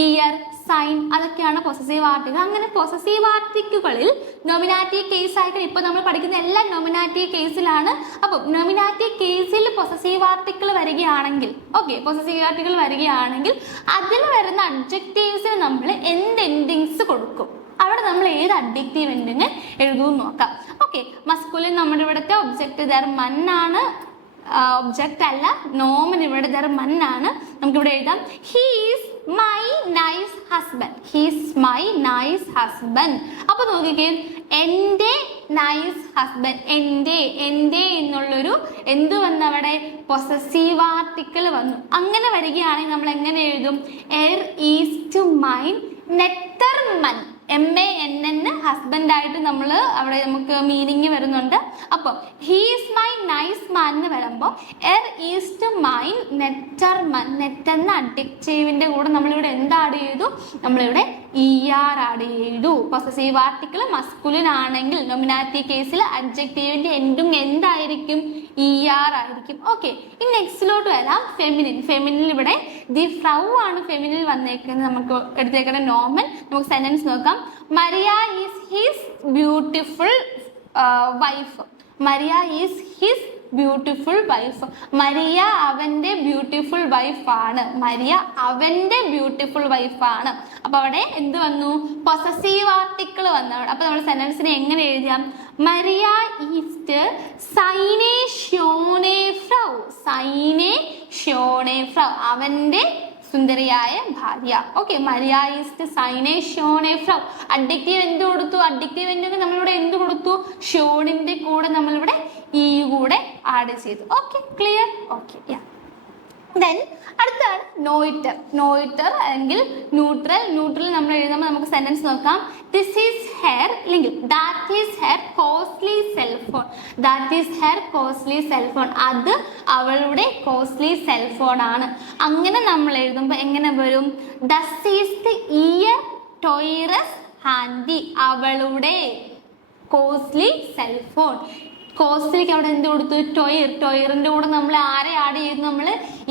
ഇയർ, സൈൻ, അതൊക്കെയാണ് പൊസസീവ് ആർട്ടിക്കിൾ. അങ്ങനെ പൊസസീവ് ആർട്ടിക്കിളുകളിൽ നൊമിനാറ്റീവ് കേസ് ആയിട്ട് ഇപ്പൊ നമ്മൾ പഠിക്കുന്ന എല്ലാം നൊമിനാറ്റീവ് കേസിലാണ്. അപ്പം നൊമിനാറ്റീവ് കേസിൽ പൊസസീവ് ആർട്ടിക്കിൾ വരികയാണെങ്കിൽ, ഓക്കെ, പൊസസീവ് ആർട്ടിക്കിൾ വരികയാണെങ്കിൽ അതിൽ വരുന്ന അഡ്ജക്റ്റീവ്സിന് നമ്മൾ എന്ത് എൻഡിങ്സ് കൊടുക്കും? അവിടെ നമ്മൾ ഏത് അഡ്ജക്റ്റീവ് എൻഡിങ് എഴുതുമെന്ന് നോക്കാം. ഓക്കെ, മസ്കുലിൻ നമ്മുടെ ഇവിടുത്തെ ഒബ്ജക്റ്റ് ദർ മൻ ആണ്. ഒബ്ജക്റ്റ് അല്ല, നോമൻ ഇവിടെ ദർ മൻ ആണ്. നമുക്കിവിടെ എഴുതാം he's my nice husband. He's my nice husband. അപ്പൊ നോക്കിക്കേ, എൻ്റെ നൈസ് ഹസ്ബൻഡ്. എൻ്റെ എന്നുള്ളൊരു എന്ത് വന്നു അവിടെ? പൊസസീവ് ആർട്ടിക്കിൾ വന്നു. അങ്ങനെ വരികയാണെങ്കിൽ നമ്മൾ എങ്ങനെ എഴുതും? എർ ഈസ്റ്റ് മൈൻ നെറ്റർ മൻ. MANN ഹസ്ബൻഡ് ആയിട്ട് നമ്മൾ അവിടെ നമുക്ക് മീനിങ് വരുന്നുണ്ട്. അപ്പം ഹീസ് മൈ നൈസ് മാൻ എന്ന് വരുമ്പോൾ എർ ഈസ്റ്റ് മൈൻ നെറ്റർ മൻ. നെറ്റ് എന്ന അഡ്ജക്റ്റീവിന്റെ കൂടെ നമ്മളിവിടെ എന്ത് ആഡ് ചെയ്തു? നമ്മളിവിടെ ER ആഡ് ചെയ്തു. പൊസസീവ് ആർട്ടിക്കിൾ മസ്കുലിൻ ആണെങ്കിൽ നൊമിനാറ്റീവ് കേസിൽ അഡ്ജക്റ്റീവിന്റെ എൻഡും എന്തായിരിക്കും? ER ആയിരിക്കും. ഓക്കെ, ഇനി നെക്സ്റ്റിലോട്ട് വരാം. ഫെമിനിൻ ഇവിടെ ദി ഫ്ലൗ ആണ് ഫെമിനിൽ വന്നേക്കുന്നത്. നമുക്ക് എടുത്തേക്കുന്ന നോമൻ. നമുക്ക് സെന്റൻസ് നോക്കാം. Maria is his beautiful wife. Maria is his beautiful wife. Maria അവന്റെ ബ്യൂട്ടിഫുൾ വൈഫാണ്. മരിയ അവന്റെ ബ്യൂട്ടിഫുൾ വൈഫാണ്. അപ്പൊ അവിടെ എന്ത് വന്നു? പൊസസീവ് ആർട്ടിക്കിൾ വന്നു. അപ്പൊ നമ്മൾ സെന്റൻസിനെ എങ്ങനെ എഴുതാം? മരിയ ഈസ്റ്റ് സൈനെ ഷോനെ ഫ്രൗ. സൈനെ ഷോനെ ഫ്രൗ, അവന്റെ സുന്ദരിയായ ഭാര്യ. ഓക്കെ, മരിയ ഈസ്റ്റ് സൈനെ ഷോനെ ഫ്രൗ. അഡ്ജക്റ്റീവ് എന്ത് കൊടുത്തു? അഡ്ജക്റ്റീവ് എന്തെങ്കിൽ നമ്മളിവിടെ എന്ത് കൊടുത്തു? ഷോണിന്റെ കൂടെ നമ്മളിവിടെ ഈ കൂടെ ആഡ് ചെയ്തു. Okay, clear? ഓക്കെ, യാ. ദെൻ അടുത്താണ് നോയിറ്റർ. നോയിറ്റർ അല്ലെങ്കിൽ ന്യൂട്രൽ. ന്യൂട്രൽ നമ്മൾ എഴുതുമ്പോൾ നമുക്ക് സെന്റൻസ് നോക്കാം. ദിസ് ഈസ് ഹെയർ അല്ലെങ്കിൽ that is hair costly cellphone. That is hair costly cellphone. അത് അവളുടെ കോസ്റ്റ്ലി സെൽഫോൺ ആണ്. അങ്ങനെ നമ്മൾ എഴുതുമ്പോൾ എങ്ങനെ വരും? ദസ് ഈസ് ദ ഇയർ ടോയ്റസ് ഹാൻഡി. അവളുടെ കോസ്റ്റ്ലി സെൽഫോൺ. കോസ്റ്റ്ലിക്ക് അവിടെ എന്ത് കൊടുത്തു? ടൊയർ. ടൊയറിന്റെ കൂടെ നമ്മൾ ആരെ ആഡ് ചെയ്തു? നമ്മൾ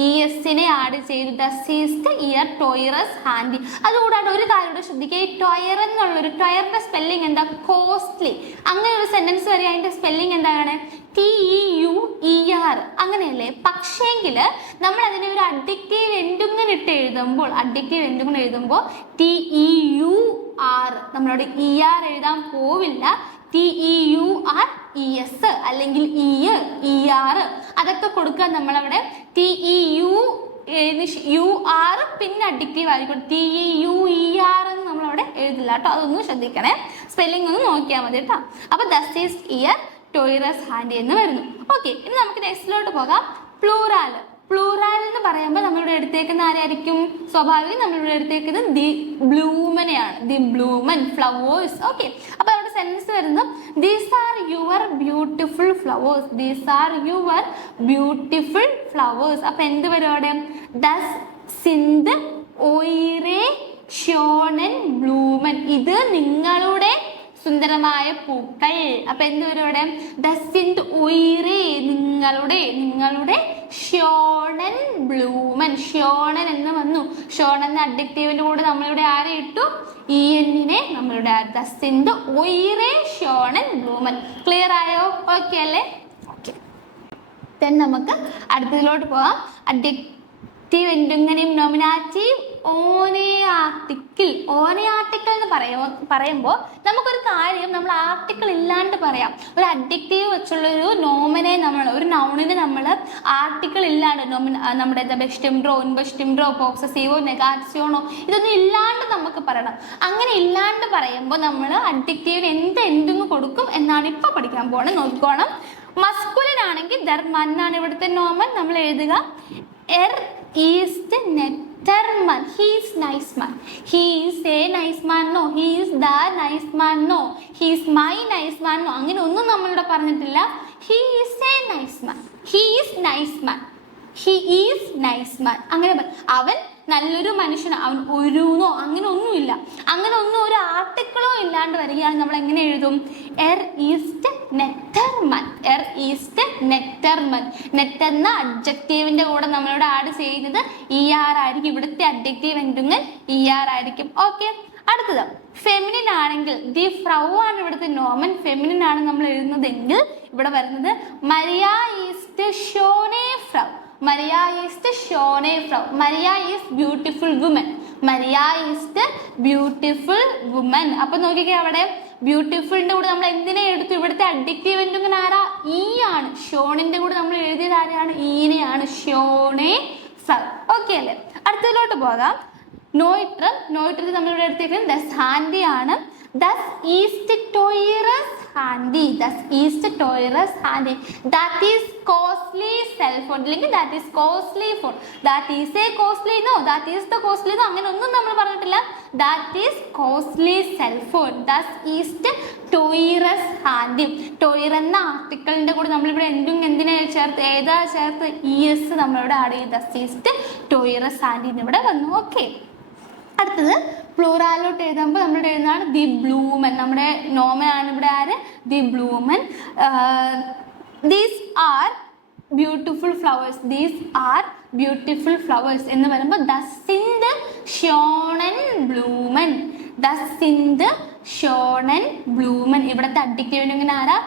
ESനെ ആഡ് ചെയ്തു. ദസ് ഈസ് ദ ഇയർ ടോയ്റസ് ഹാൻഡി. അതുകൂടാതെ ഒരു കാര്യം കൂടെ ശ്രദ്ധിക്കുക. ഈ ടൊയർ എന്നുള്ളൊരു ടൊയറിന്റെ സ്പെല്ലിംഗ് എന്താ? കോസ്റ്റ്ലി. അങ്ങനെ ഒരു സെന്റൻസ് വരെ അതിന്റെ സ്പെല്ലിംഗ് എന്താണ്? TEUER. അങ്ങനെയല്ലേ? പക്ഷേങ്കില് നമ്മൾ അതിനെ ഒരു അഡ്ജക്റ്റീവ് എൻഡിങ്ങനെ ഇട്ട് എഴുതുമ്പോൾ, അഡ്ജക്റ്റീവ് എൻഡിങ്ങനെ എഴുതുമ്പോൾ TEUR, നമ്മളവിടെ ER എഴുതാൻ പോവില്ല. TEURES അല്ലെങ്കിൽ ER അതൊക്കെ കൊടുക്കുക. നമ്മളവിടെ TEUR പിന്നെ അഡ്ജക്റ്റീവ് ആയിരിക്കും. TEUER എന്ന് നമ്മളവിടെ എഴുതില്ല കേട്ടോ. അതൊന്നും ശ്രദ്ധിക്കണേ. സ്പെല്ലിംഗ് ഒന്ന് നോക്കിയാൽ മതി കേട്ടോ. അപ്പൊ ദസ് ഈസ് ഇയർ ടോയ്റസ് ഹാൻഡി എന്ന് വരുന്നു. ഓക്കെ, ഇനി നമുക്ക് നെക്സ്റ്റിലോട്ട് പോകാം. പ്ലൂറാൽ. പ്ലൂറാൽ എന്ന് പറയുമ്പോൾ നമ്മളിവിടെ എടുത്തേക്കുന്ന ആരായിരിക്കും? സ്വാഭാവികം നമ്മളിവിടെ എടുത്തേക്കുന്നത് ദി ബ്ലൂമനെയാണ്. ദി ബ്ലൂമൻ ഫ്ലവേഴ്സ്. ഓക്കെ, അപ്പൊ അവിടെ സെന്റൻസ് വരുന്നത് these are your beautiful flowers. These are your beautiful flowers. അപ്പൊ എന്ത് വരും അവിടെ? ദസ് സിന്ത് ഓയിറേ ഷോണൻ ബ്ലൂമൻ. ഇത് നിങ്ങളുടെ സുന്ദരമായ പൂക്കൾ. അപ്പൊ എന്ത് വരും ഇവിടെ? ദസിന്ത് ഉയരേ, നിങ്ങളുടെ ഷോണൻ ബ്ലൂമൻ. ഷോണൻ എന്ന് വന്നു. ഷോണൻ എന്ന അഡ്ജക്റ്റീവിന്റെ കൂടെ നമ്മളിവിടെ ആരെ ഇട്ടു? ENനെ നമ്മളിവിടെ ദസിന്ത് ഉയരേ ഷോണൻ ബ്ലൂമൻ. ക്ലിയർ ആയോ? ഓക്കെ അല്ലേ? ഓക്കെ, നമുക്ക് അടുത്തതിലോട്ട് പോവാം. അഡ്ജക്റ്റീവ് എന്തെങ്കിലും നോമിനാറ്റീവ് ഓനെ ആർട്ടിക്കിൾ. ഓനെ ആർട്ടിക്കിൾ എന്ന് പറയുമ്പോൾ നമുക്കൊരു കാര്യം നമ്മൾ ആർട്ടിക്കിൾ ഇല്ലാണ്ട് പറയാം. ഒരു അഡ്ജക്റ്റീവ് വെച്ചുള്ളൊരു നോമിനെ നമ്മൾ, ഒരു നൗണിനെ നമ്മൾ ആർട്ടിക്കിൾ ഇല്ലാണ്ട്, നമ്മുടെ ബെസ്റ്റിംഡ്രോ, ഇൻബെസ്റ്റിംഡ്രോ, പോസസീവോ, നെഗാറ്റീവോ ഇതൊന്നും ഇല്ലാണ്ട് നമുക്ക് പറയണം. അങ്ങനെ ഇല്ലാണ്ട് പറയുമ്പോൾ നമ്മൾ അഡ്ജക്റ്റീവിന് എന്തെന്ന് കൊടുക്കും എന്നാണ് ഇപ്പൊ പഠിക്കാൻ പോകണം. നോക്കിക്കോണം. മസ്കുലിൻ ആണെങ്കിൽ ദർ മന്നാണ് ഇവിടുത്തെ നോമൻ. നമ്മൾ എഴുതുക is the netter man. He is nice man. He is a nice man. No. He is the nice man. No. He is my nice man. No. അങ്ങനെ ഒന്നും നമ്മളിവിടെ പറഞ്ഞിട്ടില്ല. He is a nice man. He is nice man. He is nice man. അങ്ങനെ അവൻ നല്ലൊരു മനുഷ്യനാണ്. അവൻ ഒരുന്നോ അങ്ങനെ ഒന്നുമില്ല. അങ്ങനെ ഒന്നും ഒരു ആർട്ടിക്കിളോ ഇല്ലാണ്ട് വരികയാണ്. നമ്മൾ എങ്ങനെ എഴുതും? ഈസ്റ്റ് നെറ്റർമൻ. ഈസ്റ്റ് നെറ്റർമൻ. നെറ്റർ എന്ന അഡ്ജക്റ്റീവിന്റെ കൂടെ നമ്മളിവിടെ ആഡ് ചെയ്യുന്നത് ER ആയിരിക്കും. ഇവിടുത്തെ അഡ്ജക്റ്റീവ് എന്തെങ്കിൽ ER ആയിരിക്കും. ഓക്കെ, അടുത്തത് ഫെമിനിൻ ആണെങ്കിൽ ദി ഫ്രൗ ആണ് ഇവിടുത്തെ നോമൻ. ഫെമിനിൻ ആണ് നമ്മൾ എഴുതുന്നതെങ്കിൽ ഇവിടെ വരുന്നത് മരിയ ഈസ്റ്റ് ഷോനെ ഫ്രൗ. മരിയ ഈസ്റ്റ് ഷോനെ ഫ്രൗ. Maria is beautiful woman. Maria is beautiful woman. അപ്പൊ നോക്കിക്കേ, അവിടെ ബ്യൂട്ടിഫുളിന്റെ കൂടെ നമ്മൾ എന്തിനെ എടുത്തു? ഇവിടുത്തെ അഡ്ജക്റ്റീവ് എന്തെങ്കിലും ആരാ? ആണ്. ഷോണിന്റെ കൂടെ നമ്മൾ എഴുതിയത് ആരെയാണ്? ഈനെയാണ്. ഷോനെ ഫ്രൗ. ഓക്കെ അല്ലേ? അടുത്തതിലോട്ട് പോകാം. നോയിട്രം. നോയിട്രത്തിൽ നമ്മളിവിടെ എടുത്തേക്കുന്നത് ദസ് ഹാൻഡി ആണ്. ദസ് ഈസ്റ്റ് ടോയ്റസ് handy. Thus is the toyrus handy. That is costly cell phone. അല്ലെങ്കിൽ that is costly phone. That is a costly. No, that is the costly. No, അങ്ങനെ ഒന്നും നമ്മൾ പറഞ്ഞിട്ടില്ല. That is costly cell phone. Thus is the toyrus handy. Toyr എന്ന ആർട്ടിക്കിളിന്റെ കൂടെ നമ്മളിവിടെ എന്തിനെ ചേർത്ത്, ഏതാ ചേർത്ത്? ES നമ്മളിവിടെ ആഡ് ചെയ്ത് thus is the toyrus handy ഇവിടെ വന്നു. ഓക്കെ, അടുത്തത് പ്ലൂറാലോട്ട് എഴുതുമ്പോൾ നമ്മൾ എഴുതുന്നതാണ് ദി ബ്ലൂമൻ. നമ്മുടെ നോമൻ ആണ് ഇവിടെ ആര്? ദി ബ്ലൂമൻ. These are beautiful flowers. These are beautiful flowers എന്ന് പറയുമ്പോൾ ദസിന്ത് ഷോണൻ ബ്ലൂമൻ. The synth ഷോണൻ ബ്ലൂമൻ. ഇവിടുത്തെ അഡ്ജക്റ്റീവ് എൻഡുങ്ങൻ ആരാ?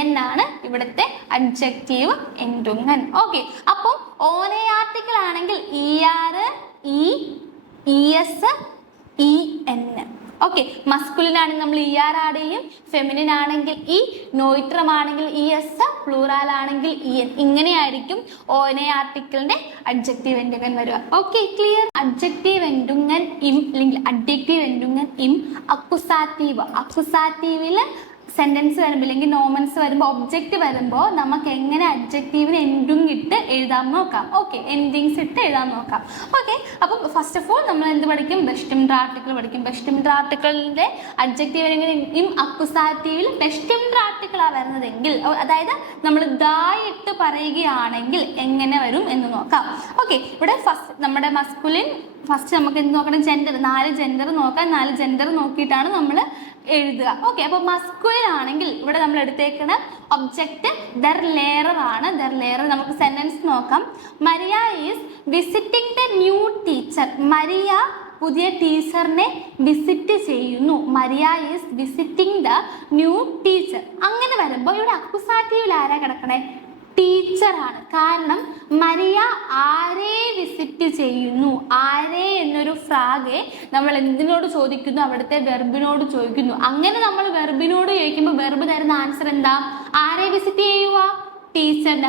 en ആണ് ഇവിടുത്തെ അഡ്ജക്റ്റീവ് എൻഡുങ്ങൻ. ഓക്കെ, അപ്പോൾ ഓനെ ആർട്ടിക്കിൾ ആണെങ്കിൽ er, es, en. Okay, masculine ആണെങ്കിൽ നമ്മൾ er ആഡ് ചെയ്യും, ഫെമിനിൻ ആണെങ്കിൽ നോയിട്രം ആണെങ്കിൽ es, പ്ലൂറാൽ ആണെങ്കിൽ en. ഇങ്ങനെയായിരിക്കും ഓനെ ആർട്ടിക്കിളിന്റെ അഡ്ജക്റ്റീവ് എൻഡുങ്ങൻ വരിക. Okay, clear? അഡ്ജക്റ്റീവ് എൻഡുങ്ങൻ ഇം അല്ലെങ്കിൽ അഡ്ജക്റ്റീവ് എൻഡുങ്ങൻ ഇം അക്കുസാറ്റീവ്. അക്കുസാറ്റീവില് സെന്റൻസ് വരുമ്പോൾ അല്ലെങ്കിൽ നോമൻസ് വരുമ്പോൾ ഒബ്ജക്റ്റ് വരുമ്പോൾ നമുക്ക് എങ്ങനെ അഡ്ജക്റ്റീവിന് എൻഡിങ് ഇട്ട് എഴുതാൻ നോക്കാം. ഓക്കെ, എൻഡിങ്സ് ഇട്ട് എഴുതാൻ നോക്കാം. ഓക്കെ, അപ്പം ഫസ്റ്റ് ഓഫ് ഓൾ നമ്മൾ എന്ത് പഠിക്കും? ബെസ്റ്റിംഡ് ആർട്ടിക്കിൾ പഠിക്കും. ബെസ്റ്റിംഡ് ആർട്ടിക്കിളിന്റെ അഡ്ജക്റ്റീവ് എങ്ങനെ ഇം അക്കുസാറ്റീവിൽ ബെസ്റ്റിംഡ് ആർട്ടിക്കിളാണ് വരുന്നതെങ്കിൽ, അതായത് നമ്മൾ ഇട്ട് പറയുകയാണെങ്കിൽ എങ്ങനെ വരും എന്ന് നോക്കാം. ഓക്കെ, ഇവിടെ ഫസ്റ്റ് നമ്മുടെ മസ്കുലിൻ ഫസ്റ്റ് നമുക്ക് എന്ത് നോക്കണം? ജെൻഡർ. 4 ജെൻഡർ നോക്കാം. 4 ജെൻഡർ നോക്കിയിട്ടാണ് നമ്മൾ എഴുതുക. ഓക്കെ, അപ്പോൾ മസ്കുലിൻ ആണെങ്കിൽ ഇവിടെ നമ്മൾ എടുത്തേക്കുന്ന ഒബ്ജക്റ്റ് ദർ ലെയറർ ആണ്. ദർ ലെയറർ നമുക്ക് സെന്റൻസ് നോക്കാം. Maria is visiting the new teacher. Maria പുതിയ ടീച്ചറിനെ വിസിറ്റ് ചെയ്യുന്നു. Maria is visiting the new teacher. അങ്ങനെ വരുമ്പോൾ ഇവിടെ അക്കുസാറ്റീവിൽ ആരാ കിടക്കണേ? ടീച്ചറാണ്. കാരണം മരിയ ആരെ വിസിറ്റ് ചെയ്യുന്നു? ആരെ എന്നൊരു ഫ്രാഗെ നമ്മൾ എന്തിനോട് ചോദിക്കുന്നു? അവിടുത്തെ വെർബിനോട് ചോദിക്കുന്നു. അങ്ങനെ നമ്മൾ വെർബിനോട് ചോദിക്കുമ്പോൾ വെർബ് തരുന്ന ആൻസർ എന്താ? ആരെ വിസിറ്റ് ചെയ്യുക? ടീച്ചറിനെ.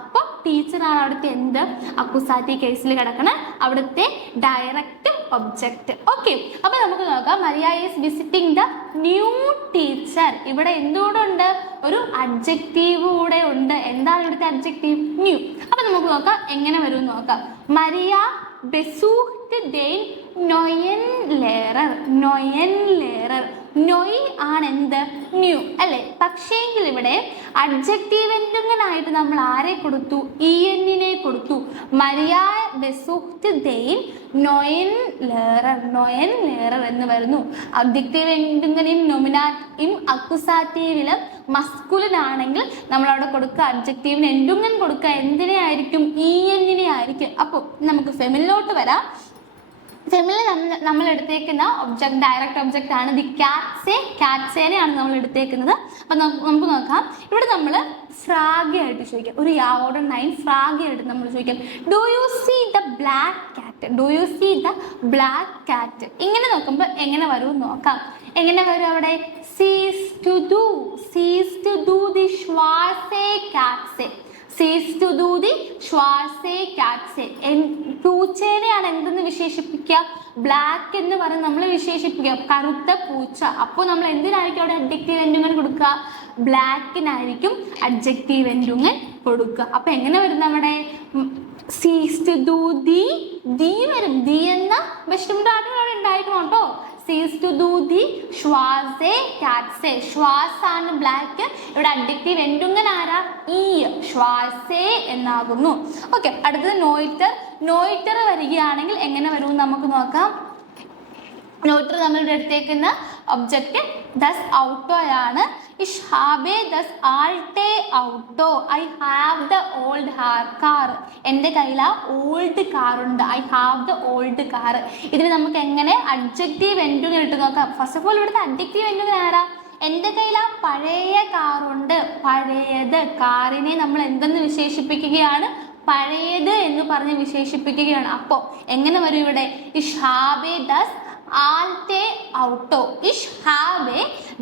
അപ്പം ടീച്ചറാണ് അവിടുത്തെ എന്ത്? അക്കുസാറ്റീവ് കേസിൽ കിടക്കണ അവിടുത്തെ ഡയറക്റ്റ് ഒബ്ജക്റ്റ്. ഓക്കെ, അപ്പൊ നമുക്ക് നോക്കാം. Maria is visiting the new teacher. ഇവിടെ എന്തുകൂടെ ഒരു അഡ്ജക്റ്റീവ് കൂടെ ഉണ്ട്. എന്താണ് ഇവിടുത്തെ അഡ്ജക്റ്റീവ്? ന്യൂ. അപ്പൊ നമുക്ക് നോക്കാം എങ്ങനെ വരും നോക്കാം. Maria ബെസൂഹ്റ്റ് then നൊയൻ ലെയറർ. നൊയൻ ലെയറർ. നൊയ് ആണ് എന്ത്? ന്യൂ അല്ലെ? പക്ഷേങ്കിൽ ഇവിടെ അഡ്ജക്റ്റീവ് എൻഡുങ്ങനായിട്ട് നമ്മൾ ആരെ കൊടുത്തു? en കൊടുത്തു. Maria ബെസൂഹ്റ്റ് then നൊയൻ ലെയറർ. നൊയൻ ലെയറർ എന്ന് വരുന്നു. അഡ്ജക്റ്റീവ് എൻഡുങ്ങനും നൊമിനാറ്റും അക്കുസാറ്റീവിലും മസ്കുലിൻ ആണെങ്കിൽ നമ്മൾ അവിടെ കൊടുക്കുക അഡ്ജക്റ്റീവിന് എൻഡുങ്ങൻ കൊടുക്കുക എന്തിനെ ആയിരിക്കും? en ആയിരിക്കും. അപ്പോൾ നമുക്ക് ഫെമിനിലോട്ട് വരാം. ഫെമിനിൽ നമ്മൾ എടുത്തേക്കുന്ന ഒബ്ജക്ട് ഡയറക്റ്റ് ഒബ്ജക്റ്റ് ആണ് ദി കാറ്റ്സെ. കാറ്റ്സേനെയാണ് നമ്മൾ എടുത്തേക്കുന്നത്. അപ്പം നമുക്ക് നോക്കാം. ഇവിടെ നമ്മൾ ഫ്രാഗയായിട്ട് ചോദിക്കാം. ഒരു യാവോടെ 9 ഫ്രാഗയായിട്ട് നമ്മൾ ചോദിക്കാം. Do you see the black cat? Do you see the black cat? ഇങ്ങനെ നോക്കുമ്പോൾ എങ്ങനെ വരും നോക്കാം. എങ്ങനെ വരും അവിടെ? Cease to do. Cease to do the ശ്വാസേ കാറ്റ്സെ. Cease to do the ശ്വാസേ കാറ്റ്സെ. പൂച്ചേനെയാണ് എന്തെന്ന് വിശേഷിപ്പിക്കുക? ബ്ലാക്ക് എന്ന് പറഞ്ഞ് നമ്മൾ വിശേഷിപ്പിക്കുക. കറുത്ത പൂച്ച. അപ്പോൾ നമ്മൾ എന്തിനായിരിക്കും അവിടെ അഡ്ജക്റ്റീവ് എൻഡുങ്ങൻ കൊടുക്കുക? ബ്ലാക്കിനായിരിക്കും അഡ്ജക്റ്റീവ് എൻഡുങ്ങൻ കൊടുക്കുക. അപ്പൊ എങ്ങനെ വരും? നമ്മുടെ സീസ് ടു ഡു ദി വരും. ദി എന്ന ബെസ്റ്റിംഡ് ആർട്ടിക്കിൾ അവിടെ ഉണ്ടായിരിക്കണം കേട്ടോ. Cease to do the ശ്വാസേ കാറ്റ്സെ. ശ്വാസാണ് black. ഇവിടെ അഡ്ജക്റ്റീവ് എൻഡുങ്ങൻ ആരാ? ശ്വാസേ എന്നാകുന്നു. ഓക്കെ, അടുത്തത് നോയിറ്റർ. നോയിറ്റർ വരികയാണെങ്കിൽ എങ്ങനെ വരും നമുക്ക് നോക്കാം. നോയിറ്റർ നമ്മൾ ഇവിടെ എടുത്തേക്കുന്ന ഒബ്ജക്റ്റ് ദസ് ഔട്ടോയാണ്. Ich habe das alte Auto. I have the old car. എൻ്റെ കയ്യിൽ ഓൾഡ് കാർ ഉണ്ട്. I have the old car. ഇതിന് നമുക്ക് എങ്ങനെ അഡ്ജക്റ്റീവ് എൻഡുങ്ങൻ ഇട്ട് നോക്കാം. ഫസ്റ്റ് ഓഫ് ഓൾ ഇവിടുത്തെ അഡ്ജക്റ്റീവ് എൻഡുങ്ങൻ ആരാ? എൻ്റെ കയ്യിൽ പഴയ കാറുണ്ട്. പഴയത്. കാറിനെ നമ്മൾ എന്തെന്ന് വിശേഷിപ്പിക്കുകയാണ്? പഴയത് എന്ന് പറഞ്ഞ് വിശേഷിപ്പിക്കുകയാണ്. അപ്പോൾ എങ്ങനെ വരും ഇവിടെ? Ich habe das alte Auto. Ich habe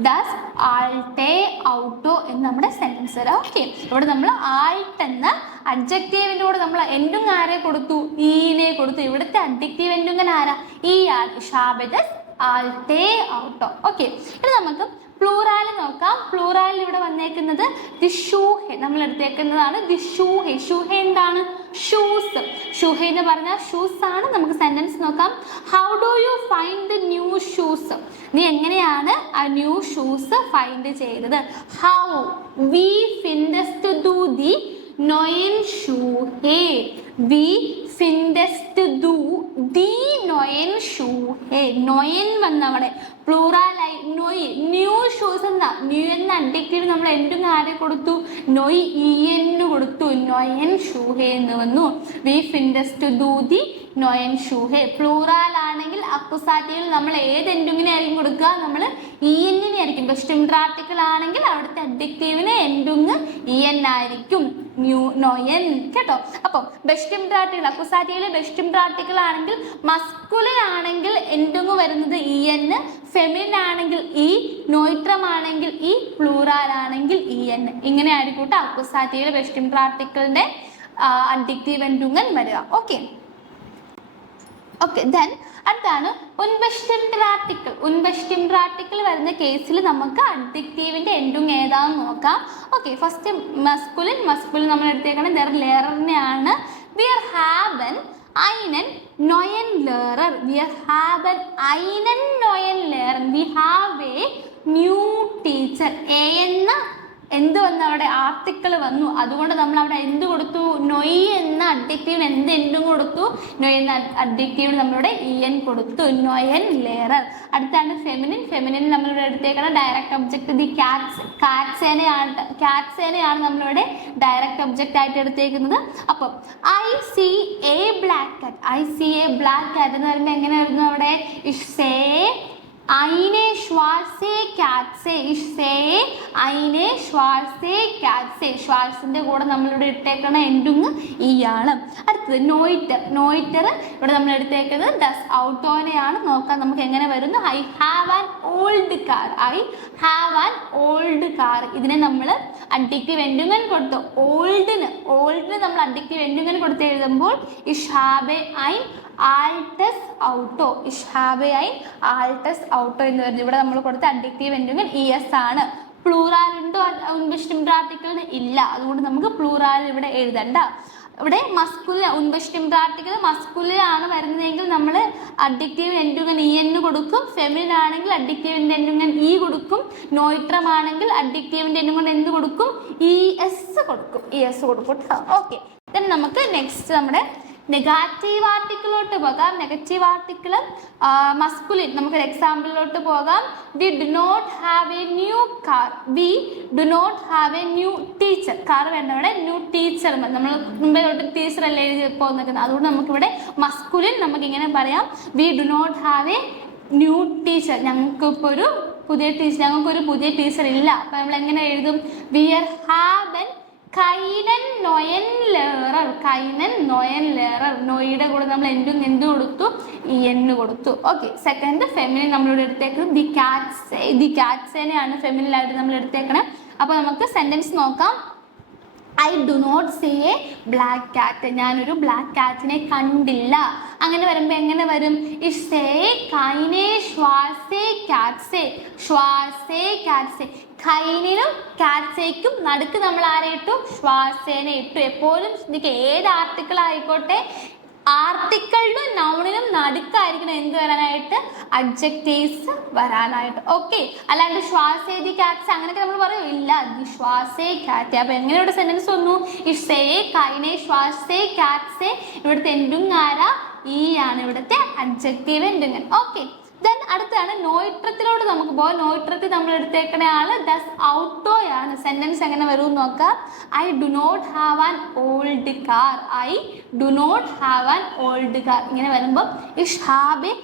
das alte Auto എന്ന് നമ്മുടെ സെന്റൻസ് വരാം. ഓക്കെ, ഇവിടെ നമ്മൾ ആൾട്ട് എന്ന അഡ്ജക്റ്റീവിൻ്റെ കൂടെ നമ്മൾ എൻഡുങ്ങൻ ആരെ കൊടുത്തു? ഈനെ കൊടുത്തു. ഇവിടുത്തെ അഡ്ജക്റ്റീവ് എൻഡുങ്ങൻ ആരാ? ഈ ആണ്. Ich habe das alte Auto. Okay, ഇനി നമുക്ക് പ്ലൂറാൽ നോക്കാം. പ്ലൂറാലിൽ ഇവിടെ വന്നേക്കുന്നത് ദി ഷൂഹെ. നമ്മൾ എടുത്തേക്കുന്നതാണ് ദി ഷൂഹെ. ഷൂഹെ എന്താണ്? ഷൂസ്. ഷൂഹെ എന്ന് പറഞ്ഞാൽ ഷൂസ് ആണ്. നമുക്ക് സെന്റൻസ് നോക്കാം. How do you find the new shoes? നീ എങ്ങനെയാണ് ആ ന്യൂ ഷൂസ് ഫൈൻഡ് ചെയ്തത്? ഹൗ വി ഫിൻഡസ്റ്റ് ഡു ദി നൊയൻ ഷൂഹെ. വി ഫിൻഡസ്റ്റ് ഡു ദി നൊയൻ ഷൂഹെ. നൊയൻ വന്നവിടെ പ്ലൂറാലായി നൊയ്. ന്യൂ ഷൂസ് എന്താ? ന്യൂ എന്ന അഡ്ജക്റ്റീവ് നമ്മൾ എന്തും ആരെ കൊടുത്തു? നൊയ് en കൊടുത്തു. നൊയൻ ഷൂഹെ എന്ന് വന്നു. വി ഫിൻഡസ്റ്റ് ഡു ദി നോയൻ ഷൂഹെ. പ്ലൂറാൽ ആണെങ്കിൽ അക്കുസാറ്റീവിൽ നമ്മൾ ഏത് എൻഡുങ്ങിനെ ആയിരിക്കും കൊടുക്കുക? നമ്മൾ ഇ എന്നിനെ ആയിരിക്കും. ബെസ്റ്റ് ഇൻട്രാർട്ടിക്കിൾ ആണെങ്കിൽ അവിടുത്തെ അഡ്ജക്റ്റീവിന് എൻഡുങ് ഇ എൻ ആയിരിക്കും, നോയൻ കേട്ടോ. അപ്പം ബെസ്റ്റ് ഇൻട്രാർട്ടിക്കിൾ അക്കുസാറ്റീവിലെ ബെസ്റ്റ് ഇൻട്രാർട്ടിക്കിൾ ആണെങ്കിൽ മസ്കുലിൻ ആണെങ്കിൽ എൻഡുങ് വരുന്നത് ഇ എൻ, ഫെമിനിൻ ആണെങ്കിൽ ഇ, നോയിട്രം ആണെങ്കിൽ ഇ, പ്ലൂറാൽ ആണെങ്കിൽ ഇ എൻ. ഇങ്ങനെ ആയിരിക്കും കേട്ടോ അക്കുസാറ്റീവിലെ ബെസ്റ്റ് ഇൻട്രാർട്ടിക്കിളിന്റെ അഡ്ജക്റ്റീവ് എൻഡുങ്ങൻ വരിക. Okay okay. ദെൻ അടുത്താണ് ഉൻബെസ്റ്റിംഡ് ആർട്ടിക്കിൾ. ഉൻബെസ്റ്റിംഡ് ആർട്ടിക്കിൾ വരുന്ന കേസിൽ നമുക്ക് അഡ്ജക്റ്റീവിന്റെ എൻഡുങ് ഏതാന്ന് നോക്കാം. Okay, first masculine. മസ്കുലിൻ നമ്മൾ എടുത്തേക്കണം ലെററിനെയാണ്. വിയർ ഹാബൻ einen neuen Lehrer. Wir haben einen neuen Lehrer. We have a new teacher. എന്ന എന്ത് വന്നു? അവിടെ ആർട്ടിക്കിൾ വന്നു. അതുകൊണ്ട് നമ്മൾ അവിടെ എന്ത് കൊടുത്തു? നൊയ് എന്ന അഡ്ജക്റ്റീവിന് എന്ത് എൻഡും കൊടുത്തു? നൊയ് എന്ന അഡ്ജക്റ്റീവിന് നമ്മളിവിടെ ഇ എൻ കൊടുത്തു, നോയൻ ലെയറർ. അടുത്താണ് ഫെമിനിൻ. ഫെമിനിൻ നമ്മളിവിടെ എടുത്തേക്കണം ഡയറക്റ്റ് ഒബ്ജക്റ്റ് ദി കാറ്റ്സ്. കാറ്റ്സേനെയാണ് നമ്മളിവിടെ ഡയറക്റ്റ് ഒബ്ജക്റ്റ് ആയിട്ട് എടുത്തേക്കുന്നത്. അപ്പം ഐ സി എ ബ്ലാക്ക് കാറ്റ്. ഐ സി എ ബ്ലാക്ക് കാറ്റ് എന്ന് പറയുമ്പോൾ എങ്ങനെ വരുന്നു? അവിടെ ഇഷ് eine schwarze Katze. Ich sehe eine schwarze Katze. ഷ്വാർസിന്റെ കൂടെ നമ്മളിവിടെ ഇട്ടേക്കണ എൻഡുങ് ഈ ആണ്. അടുത്തത് നോയിറ്റർ. നോയിറ്റർ ഇവിടെ നമ്മൾ എടുത്തേക്കുന്നത് ഡസ് ഔട്ടോനെയാണ്. നോക്കാം നമുക്ക് എങ്ങനെ വരുന്നു. I have an old car. I have an old car. ഇതിനെ നമ്മൾ അഡ്ജക്റ്റീവ് എൻഡുങ്ങൻ കൊടുത്തു. ഓൾഡിന് നമ്മൾ അഡ്ജക്റ്റീവ് എൻഡുങ്ങൻ കൊടുത്ത് എഴുതുമ്പോൾ ഇഷ് ഹാബെ ഐൻ ആൾട്ടസ് ഔട്ടോ. ഇഷ് ഹാബെ ഐൻ ആൾട്ടസ് ഔട്ടോ എന്ന് പറഞ്ഞു. ഇവിടെ നമ്മൾ കൊടുത്ത അഡ്ജക്റ്റീവ് എൻഡുങ്ങൻ ഇ എസ് ആണ്. പ്ലൂറാൽ ഉണ്ടോ ഉൻബെസ്റ്റിംഡ് ആർട്ടിക്കിളിന്? ഇല്ല. അതുകൊണ്ട് നമുക്ക് പ്ലൂറാൽ ഇവിടെ എഴുതണ്ട. ഇവിടെ മസ്കുലിൻ ഉൻബെസ്റ്റിംഡ് ആർട്ടിക്കിൾ മസ്കുലിനാണ് വരുന്നതെങ്കിൽ നമ്മൾ അഡ്ജക്റ്റീവ് എൻഡുങ്ങൻ ഇ എന്ന് കൊടുക്കും. ഫെമിനിൻ ആണെങ്കിൽ അഡ്ജക്റ്റീവിന്റെ എൻഡുങ്ങൻ ഇ കൊടുക്കും. നോയിട്രം ആണെങ്കിൽ അഡ്ജക്റ്റീവിന്റെ എൻഡുങ്ങൻ എന്ത് കൊടുക്കും? ഇ എസ് കൊടുക്കും. ഇ എസ് കൊടുക്കും. ഓക്കെ. ദെൻ നമുക്ക് നെക്സ്റ്റ് നമ്മുടെ നെഗറ്റീവ് ആർട്ടിക്കിളിലോട്ട് പോകാം. Negative article masculine. നമുക്കൊരു എക്സാമ്പിളിലോട്ട് പോകാം. We do not have a new car. We do not have a new teacher. Car വേണ്ട, ഇവിടെ ന്യൂ ടീച്ചർ. നമ്മൾ മുമ്പേലോട്ട് ടീച്ചർ അല്ലേ എഴുതി പോകുന്നത്. അതുകൊണ്ട് നമുക്കിവിടെ മസ്കുലിൻ നമുക്ക് ഇങ്ങനെ പറയാം. We do not have a new teacher. ഞങ്ങൾക്കിപ്പോൾ ഒരു പുതിയ ടീച്ചർ ഇല്ല. അപ്പം നമ്മൾ എങ്ങനെ എഴുതും? വിയർ ഹാബൻ കൈനൻ നൊയൻ ലെയറർ. കൈനൻ നൊയൻ ലെയറർ. നൊയുടെ കൂടെ നമ്മൾ എന്ത് കൊടുത്തു? ഇ എന്ന് കൊടുത്തു. ഓക്കെ. സെക്കൻഡ് ഫെമിനിൻ നമ്മളിവിടെ എടുത്തേക്കുന്നത് ദി കാറ്റ്സ്. ദി കാറ്റ്സേനെയാണ് ഫെമിനിനായിട്ട് നമ്മൾ എടുത്തേക്കണം. അപ്പോൾ നമുക്ക് സെന്റൻസ് നോക്കാം. I do not see a black cat. ഞാനൊരു ബ്ലാക്ക് കാറ്റിനെ കണ്ടില്ല. അങ്ങനെ വരുമ്പോൾ എങ്ങനെ വരും? ഇഷ് സേ കൈനെ ശ്വാസേ കാറ്റ്സേ. ശ്വാസേ കാറ്റ്സേ. കൈനിനും കാറ്റ്സേക്കും നടുക്ക് നമ്മൾ ആരെ ഇട്ടു? ശ്വാസേനെ ഇട്ടു. എപ്പോഴും ശ്രദ്ധിക്കുക, ഏത് ആർട്ടിക്കിൾ ആയിക്കോട്ടെ ആർട്ടിക്കിളിനും നൗണിനും നടുക്കായിരിക്കണം എന്ത് വരാനായിട്ട്? അഡ്ജക്റ്റീവ്സ് വരാനായിട്ട്. ഓക്കെ. അല്ലാണ്ട് ശ്വാസേ ദി കാറ്റ്സ് അങ്ങനെയൊക്കെ നമ്മൾ പറയും ഇല്ല. ദി ശ്വാസേ കാറ്റ്. അപ്പൊ എങ്ങനെ ഇവിടെ സെന്റൻസ് വന്നു? ഇഷ് കൈനെ ശ്വാസേ കാറ്റ്സേ. ഇവിടുത്തെ എൻഡുങ് ആരാ? ഈ ആണ് ഇവിടുത്തെ അഡ്ജക്റ്റീവ് എൻഡുങ്. ഓക്കെ. ദെൻ അടുത്താണ് നോയിട്രത്തിലോട്ട് നമുക്ക് പോകാം. നോയിട്രത്തിൽ നമ്മൾ എടുത്തേക്കുന്ന ആള് ഡസ് ഔട്ടോയാണ്. സെന്റൻസ് എങ്ങനെ വരും നോക്കാം. I do not have an old car. I do not have an old car. ഇങ്ങനെ വരുമ്പോൾ ഇഷ് ഹാബെ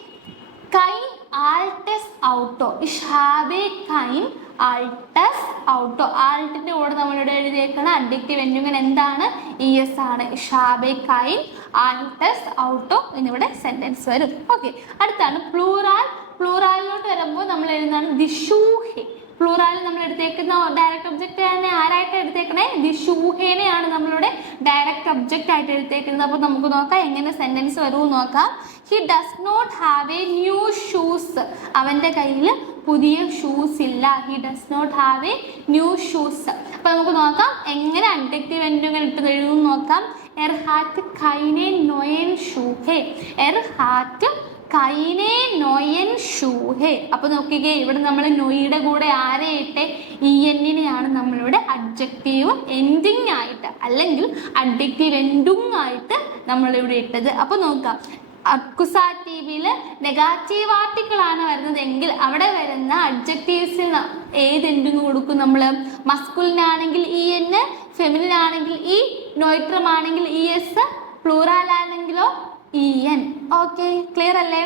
കൈൻ ആൾട്ടസ് ഔട്ടോ. ഇഷ് ഹാബെ കൈൻ ആൾട്ടസ് ഔട്ടോ. ആൾട്ടിന്റെ കൂടെ നമ്മളിവിടെ എഴുതിയേക്കുന്ന അഡ്ജക്റ്റീവ് എൻഡുങ്ങൻ എന്താണ്? ഇ എസ് ആണ്. ഇഷ് ഹാബെ കൈൻ ആൾട്ടസ് ഔട്ടോ എന്നിവിടെ സെന്റൻസ് വരും. ഓക്കെ. അടുത്താണ് പ്ലൂറാൽ. പ്ലൂറാലിലോട്ട് വരുമ്പോൾ നമ്മൾ എഴുതുന്നതാണ് ദിഷൂഹെ. പ്ലൂറാലിൽ നമ്മൾ എടുത്തേക്കുന്ന ഡയറക്റ്റ് ഒബ്ജക്റ്റ് തന്നെ ആരായിട്ട് എടുത്തേക്കണേ? ദിഷൂഹേനെയാണ് നമ്മളിവിടെ ഡയറക്റ്റ് ഒബ്ജക്റ്റ് ആയിട്ട് എടുത്തേക്കുന്നത്. അപ്പോൾ നമുക്ക് നോക്കാം എങ്ങനെ സെന്റൻസ് വരുമെന്ന് നോക്കാം. He does not have a new shoes. അവൻ്റെ കയ്യിൽ പുതിയ ഷൂസ് ഇല്ല. He does not have a new shoes. അപ്പോൾ നമുക്ക് നോക്കാം എങ്ങനെ അഡ്ജക്റ്റീവ് എൻഡുകൾ ഇട്ട് എഴുതും നോക്കാം. എർ ഹാറ്റ് കൈനെ നോയൻ ഷൂഹെ. എർ ഹാറ്റ് കൈനെ നോയൻ ഷൂഹെ. അപ്പൊ നോക്കിക്കേ, ഇവിടെ നമ്മൾ നൊയുടെ കൂടെ ആരെ ഇട്ടെ? ഇ എന്നിനെയാണ് നമ്മളിവിടെ അഡ്ജക്റ്റീവ് എൻഡിങ് ആയിട്ട് അല്ലെങ്കിൽ അഡ്ജക്റ്റീവ് എൻഡുങ് ആയിട്ട് നമ്മളിവിടെ ഇട്ടത്. അപ്പൊ നോക്കാം, അക്യുസാറ്റീവില് നെഗറ്റീവ് ആർട്ടിക്കിൾ ആണ് വരുന്നതെങ്കിൽ അവിടെ വരുന്ന അഡ്ജക്റ്റീവ്സിന് ഏത് എൻഡിങ് കൊടുക്കും? നമ്മൾ മസ്കുലിനാണെങ്കിൽ ഇ എന്ന്, ഫെമിനിൻ ആണെങ്കിൽ ഇ, നോയിട്രം ആണെങ്കിൽ ഇ എസ്, പ്ലൂറാൽ ആണെങ്കിലോ en. ഓക്കെ, ക്ലിയർ അല്ലേ?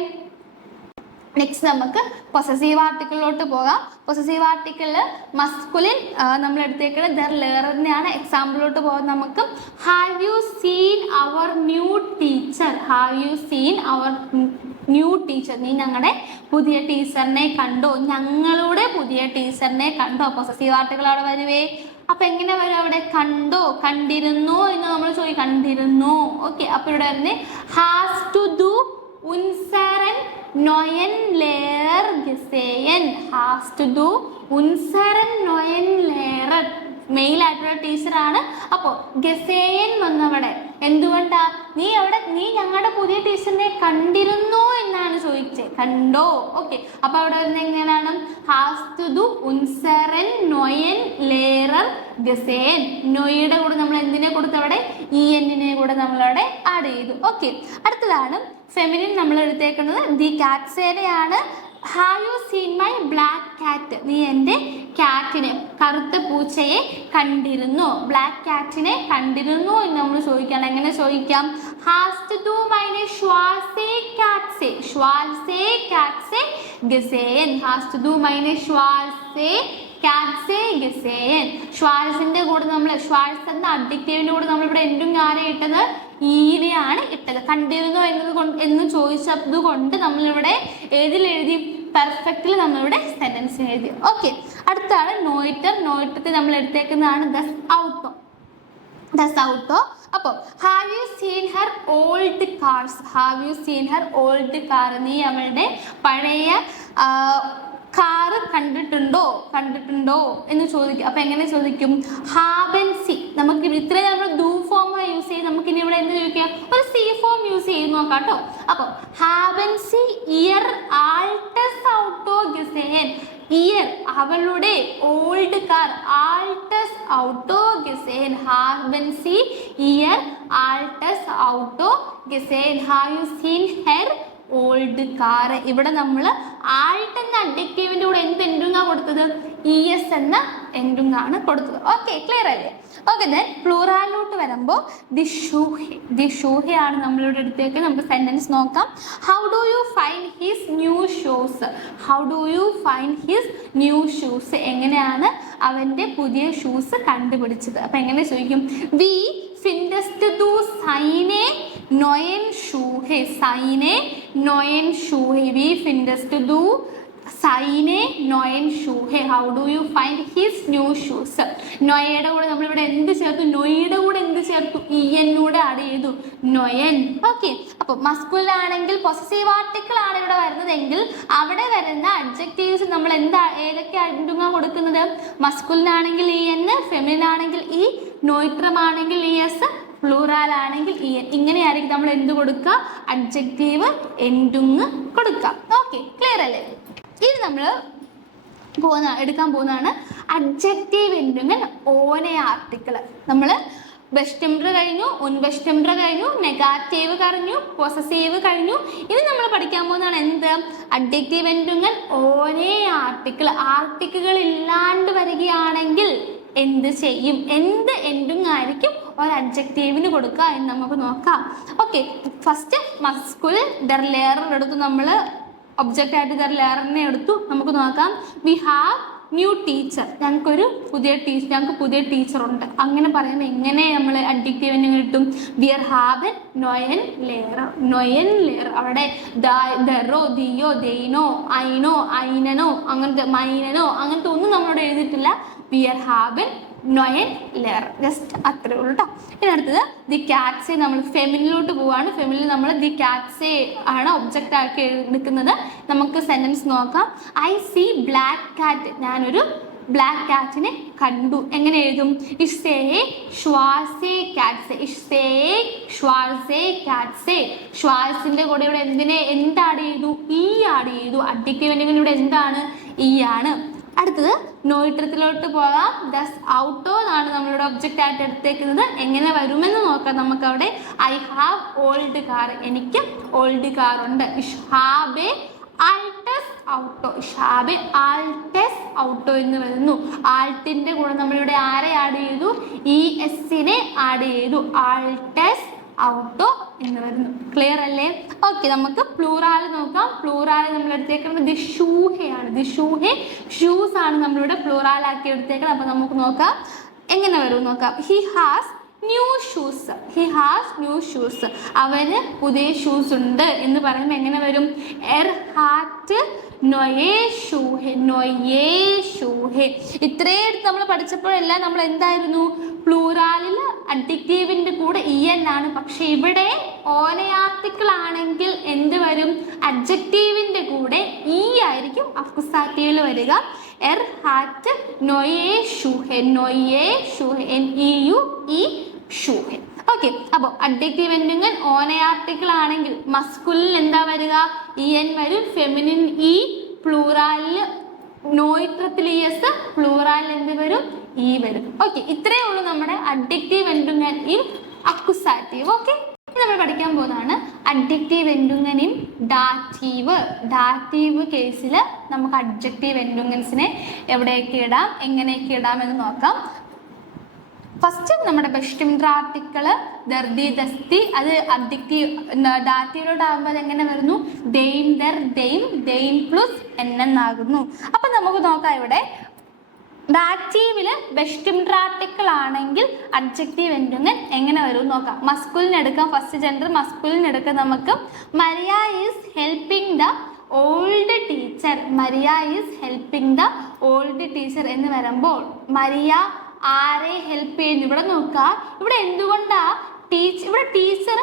നെക്സ്റ്റ് നമുക്ക് പൊസസീവ് ആർട്ടിക്കിളിലോട്ട് പോകാം. പൊസസീവ് ആർട്ടിക്കിളിൽ മസ്കുലിൻ നമ്മൾ എടുത്തേക്കുന്നത് ദർ ലേറിനെയാണ്. എക്സാമ്പിളിലോട്ട് പോകാം നമുക്ക്. Have you seen our new teacher? Have you seen our new teacher? നീ ഞങ്ങളുടെ പുതിയ ടീച്ചറിനെ കണ്ടോ? ഞങ്ങളുടെ പുതിയ ടീച്ചറിനെ കണ്ടോ? പൊസസീവ് ആർട്ടിക്കിൾ അവിടെ വരുവേ. അപ്പൊ എങ്ങനെ വരും അവിടെ? കണ്ടോ, കണ്ടിരുന്നോ എന്ന് നമ്മൾ ചോദിക്കും. കണ്ടിരുന്നോ. ഓക്കെ, അപ്പൊ ഇവിടെ വരുന്നത് ഹാസ് ടു ഡു ഉൻസറൻ നോയൻ ലേർ ഗസേയൻ. ഹാസ് ടു ഡു ഉൻസറൻ നോയൻ ലേർ. മെയിൽ ആയിട്ടുള്ള ടീച്ചറാണ്. അപ്പോൾ ഗസേയൻ വന്നവിടെ എന്തുകൊണ്ടാ? നീ ഞങ്ങളുടെ പുതിയ ടീച്ചറിനെ കണ്ടിരുന്നോ എന്നാണ് ചോദിച്ചത്. കണ്ടോ. ഓക്കെ, അപ്പൊ അവിടെ വരുന്നത് എങ്ങനെയാണ്? ഹാസ് ടു ഡു ഉൻസറൻ നോയൻ ലേറർ ഗസേയൻ. നോയുടെ കൂടെ നമ്മൾ എന്തിനെ കൊടുത്തു? അവിടെ ഇഎന്നിനെ കൂടെ നമ്മളവിടെ ആഡ് ചെയ്തു. ഓക്കെ, അടുത്തതാണ് ഫെമിനിൻ നമ്മൾ എടുത്തേക്കുന്നത് ദി കാറ്റ്സേനെയാണ്. Have you seen my black cat? നീ എൻ്റെ കാറ്റിനെ, കറുത്ത പൂച്ചയെ കണ്ടിരുന്നോ? ബ്ലാക്ക് കാറ്റിനെ കണ്ടിരുന്നോ എന്ന് നമ്മൾ ചോദിക്കണം. എങ്ങനെ ചോദിക്കാം? ഹാസ് ടു ഡു മൈനെ ഷ്വാസേ കാറ്റ്സേ. ഷ്വാസേ കാറ്റ്സേ ഗസേയൻ. ഹാസ് ടു ഡു മൈനെ ഷ്വാസേ കാറ്റ്സേ ഗസേയൻ. ഷ്വാൾസിന്റെ കൂടെ നമ്മൾ ഷ്വാൾസ് എന്ന അഡ്ജക്റ്റീവിന്റെ കൂടെ നമ്മളിവിടെ എന്തും ആരെ ഇട്ടത്? ഈനെയാണ് ഇട്ടത്. കണ്ടിരുന്നോ എന്ന് ചോദിച്ചത് കൊണ്ട് നമ്മളിവിടെ ഏതിലെഴുതി? പെർഫെക്റ്റിൽ നമ്മളിവിടെ സെന്റൻസ് എഴുതി. ഓക്കെ, അടുത്താണ് നോയിറ്റർ. നോയിറ്റർ നമ്മൾ എടുത്തേക്കുന്നതാണ് ദസ് ഔട്ടോ. ദസ് ഔട്ടോ. അപ്പോൾ have you scene Har old cars? Have you scene Har old car? നീ അവളുടെ പഴയ കാറ് കണ്ടിട്ടുണ്ടോ എന്ന് ചോദിക്കും. അപ്പൊ എങ്ങനെ ചോദിക്കും? ഹാവൻ സി. നമുക്ക് ഇത്രയും നമ്മൾ ഡു ഫോം യൂസ് ചെയ്ത് നമുക്ക് ഇനി ഇവിടെ എന്ത് ചോദിക്കാം? ഒരു സി ഫോം യൂസ് ചെയ്ത് നോക്കാം കേട്ടോ. അപ്പൊ ഹാവൻ സി ഇയർ ആൾട്ടസ് ഔട്ടോ ഗസേൻ. ഇയർ അവളുടെ ഓൾഡ് കാർ ആൾട്ടസ് ഔട്ടോ ഗസേൻ. ഹാവൻ സി ഇയർ ആൾട്ടസ് ഔട്ടോ ഗസേൻ. Have you seen her old car. ഇവിടെ നമ്മൾ ആൾട്ട് എന്ന അഡ്ജക്റ്റീവിന്റെ കൂടെ എന്ത് എൻഡിങ്ങാണ് കൊടുത്തത്? ES എന്ന എൻഡിങ്ങാണ് കൊടുത്തത്. ഓക്കെ, ക്ലിയർ അല്ലേ? ഓക്കെ, ദെൻ പ്ലൂറാലിലോട്ട് വരുമ്പോൾ ദിഷൂഹയാണ് നമ്മളിവിടെ എടുത്തേക്ക്. നമുക്ക് സെന്റൻസ് നോക്കാം. How do you find his new shoes? How do you find his new shoes? എങ്ങനെയാണ് അവന്റെ പുതിയ ഷൂസ് കണ്ടുപിടിച്ചത്? അപ്പൊ എങ്ങനെ ചോദിക്കും? വി ഫിൻഡസ്റ്റ് ദു സൈനെ നോയൻ ഷൂഹെ. സൈനെ നോയൻ ഷൂഹെ. വി ഫിൻഡസ്റ്റ് ദു സൈനെ നോയൻ ഷൂഹെ. How do you find his new shoes? നോയയുടെ കൂടെ നമ്മളിവിടെ എന്ത് ചേർത്തു? നോയുടെ കൂടെ എന്ത് ചേർത്തു? ഇഎന്നൂടെ ആഡ് ചെയ്തു. നോയൻ. ഓക്കെ, അപ്പൊ മസ്കുലിനാണെങ്കിൽ പൊസസീവ് ആർട്ടിക്കിൾ ആണ് ഇവിടെ വരുന്നതെങ്കിൽ അവിടെ വരുന്ന അഡ്ജക്റ്റീവ്സ് നമ്മൾ ഏതൊക്കെ അഡ്ജക്റ്റീവാ കൊടുക്കുന്നത്? മസ്കുലിനാണെങ്കിൽ EN, ഫെമിനിനാണെങ്കിൽ E, നോയിട്രം ആണെങ്കിൽ ES, പ്ലൂറാൽ ആണെങ്കിൽ EN. ഇങ്ങനെയായിരിക്കും നമ്മൾ എന്ത് കൊടുക്കുക? അഡ്ജക്റ്റീവ് എൻഡിങ് കൊടുക്കുക. ഓക്കെ, ക്ലിയർ അല്ലേ? ഇനി നമ്മൾ എടുക്കാൻ പോകുന്നതാണ് അഡ്ജക്റ്റീവ് എൻഡിങ് ഓനെ ആർട്ടിക്കിൾ. നമ്മൾ ബെസ്റ്റംബ്ര കഴിഞ്ഞു, ഉൻബെസ്റ്റംബ്ര കഴിഞ്ഞു, നെഗാറ്റീവ് കഴിഞ്ഞു, പൊസസീവ് കഴിഞ്ഞു. ഇനി നമ്മൾ പഠിക്കാൻ പോകുന്നതാണ് എന്ത്? അഡ്ജക്റ്റീവ് എൻഡിങ് ഓനെ ആർട്ടിക്കിൾ. ആർട്ടിക്കിളുകൾ ഇല്ലാണ്ട് വരികയാണെങ്കിൽ എന്ത് ചെയ്യും? എന്ത് എൻഡിങ് ആയിരിക്കും ഒരു അഡ്ജക്റ്റീവിന് കൊടുക്കുക എന്ന് നമുക്ക് നോക്കാം. ഓക്കെ, ഫസ്റ്റ് മസ്കുലിൻ ദർ ലേറർ എടുത്തു. നമ്മൾ ഒബ്ജക്റ്റ് ആയിട്ട് ദർ ലേററിനെ എടുത്തു. നമുക്ക് നോക്കാം. We have new teacher. ഞങ്ങൾക്ക് പുതിയ ടീച്ചർ ഉണ്ട്. അങ്ങനെ പറയുമ്പോൾ എങ്ങനെ നമ്മൾ അഡ്ജക്റ്റീവിന് കിട്ടും? വിയർ ഹാവൻ നോയൻ ലേറർ. നോയൻ ലേറർ അവിടെ ദറോ, ദിയോ, ദെയ്നോ, ഐനോ, ഐനനോ, അങ്ങനത്തെ മൈനനോ അങ്ങനത്തെ ഒന്നും നമ്മളോട് എഴുതിയിട്ടില്ല. വിയർ ഹാവൻ നോയൻ ലേറർ. ജസ്റ്റ് അത്രേ ഉള്ളൂ കേട്ടോ. ഇനി അടുത്തത് ദി കാറ്റ്സേ. നമ്മൾ ഫെമിനിലോട്ട് പോവാണ്. ഫെമിനിൽ നമ്മൾ ദി കാറ്റ്സേ ആണ് ഒബ്ജക്റ്റ് ആക്കി എടുക്കുന്നത്. നമുക്ക് സെന്റൻസ് നോക്കാം. I see black cat. ഞാനൊരു ബ്ലാക്ക് കാറ്റിനെ കണ്ടു. എങ്ങനെ എഴുതും? ഇഷ്സേ ഷ്വാസേ കാറ്റ്സേ. ഇഷ്സേ ഷ്വാസേ കാറ്റ്സേ. ഷ്വാസിന്റെ കൂടെ ഇവിടെ എന്ത് ആഡ് ചെയ്തു? E ആഡ് ചെയ്തു. അഡ്ജക്റ്റീവ് ഇവിടെ എന്താണ്? E ആണ്. അടുത്തത് നോയിട്രത്തിലോട്ട് പോകാം. ദസ് ഔട്ടോ എന്നാണ് നമ്മളിവിടെ ഒബ്ജക്റ്റ് ആയിട്ട് എടുത്തേക്കുന്നത്. എങ്ങനെ വരുമെന്ന് നോക്കാം നമുക്ക്. അവിടെ ഐ ഹാവ് ഓൾഡ് കാർ. എനിക്ക് ഓൾഡ് കാർ ഉണ്ട്. ഇഷ്ഹാബെ ആൾട്ടസ് ഔട്ടോ. ഇഷ്ഹാബെ ആൾട്ടസ് ഔട്ടോ എന്ന് വരുന്നു. ആൾട്ടിന്റെ കൂടെ നമ്മളിവിടെ ആരെ ആഡ് ചെയ്തു? ES ആഡ് ചെയ്തു. ആൾട്ടസ് ഔട്ടോ എന്ന് വരുന്നു. ക്ലിയർ അല്ലേ? ഓക്കെ, നമുക്ക് പ്ലൂറാൽ നോക്കാം. പ്ലൂറാൽ നമ്മൾ എടുത്തേക്കുന്നത് ദിഷൂഹയാണ്. ദിഷൂഹെ ഷൂസ് ആണ് നമ്മളിവിടെ പ്ലൂറാൽ ആക്കി എടുത്തേക്കുന്നത്. അപ്പൊ നമുക്ക് നോക്കാം എങ്ങനെ വരും നോക്കാം. He has new shoes. He has new shoes. അവന് പുതിയ ഷൂസ് ഉണ്ട് എന്ന് പറയുമ്പോൾ എങ്ങനെ വരും? എർ ഹാറ്റ് നൊയേ ഷൂഹെ. നൊയേ ഷൂഹെ. ഇത്രയും നമ്മൾ പഠിച്ചപ്പോഴെല്ലാം നമ്മൾ എന്തായിരുന്നു? പ്ലൂറാലിൽ അഡ്ജക്റ്റീവിന്റെ കൂടെ en ആണ്. പക്ഷെ ഇവിടെ ഓനയാർട്ടിക്കിൾ ആണെങ്കിൽ എന്ത് വരും? അഡ്ജക്റ്റീവിന്റെ കൂടെ e ആയിരിക്കും അക്കുസാറ്റീവിൽ വരിക. എർ ഹാറ്റ് നൊയേ ഷൂഹെ. നൊയേ ഷൂഹെ. NEUE ഷൂഹെ. ഓക്കെ, അപ്പോൾ അഡ്ജക്റ്റീവ് എന്തെങ്കിലും ഓനയാർട്ടിക്കിൾ ആണെങ്കിൽ മസ്കുലിൻ എന്താ വരിക? en വരും. Feminine e. പ്ലൂറാലിൽ നോയിട്രത്തിൽ es. പ്ലൂറാലിൽ എന്ത് വരും? e വരും. ഓക്കെ, ഇത്രയേ ഉള്ളൂ നമ്മുടെ അഡ്ജക്റ്റീവ് എന്തുങ്ങൻ ഇൻ അക്കുസാറ്റീവ്. ഓക്കെ, നമ്മൾ പഠിക്കാൻ പോകുന്നതാണ് അഡ്ജക്റ്റീവ് എന്തുങ്ങൻ ഇൻ ഡാറ്റീവ്. ഡാറ്റീവ് കേസിൽ നമുക്ക് അഡ്ജക്റ്റീവ് എന്തുങ്ങൻസിനെ എവിടെയൊക്കെ ഇടാം, എങ്ങനെയൊക്കെ ഇടാം എന്ന് നോക്കാം. ഫസ്റ്റ് നമ്മുടെ ബെസ്റ്റിംഡ് ആർട്ടിക്കിള് ദർദി ദസ്തി, അത് അഡ്ജക്റ്റീവ് ഡാറ്റീവിലോട്ട് ആകുമ്പോൾ അത് എങ്ങനെ വരുന്നു? ദെയിം ദർ ദെയിം. ദെയിം പ്ലസ് എൻ എന്നാകുന്നു. അപ്പൊ നമുക്ക് നോക്കാം ഇവിടെ ഡാറ്റീവില് ബെസ്റ്റിംഡ് ആർട്ടിക്കിൾ ആണെങ്കിൽ അഡ്ജക്റ്റീവ് എന്തുങ്ങൻ എങ്ങനെ വരും നോക്കാം. മസ്കുലിന് എടുക്കാം. ഫസ്റ്റ് ജെൻഡർ മസ്കുലിന് എടുക്കാം. നമുക്ക് Maria is helping the old teacher. Maria is helping the old teacher എന്ന് വരുമ്പോൾ മരിയ ആരെ ഹെൽപ്പ് ചെയ്യുന്നു? ഇവിടെ നോക്കുക. ഇവിടെ എന്തുകൊണ്ടാ ഇവിടെ ടീച്ചർ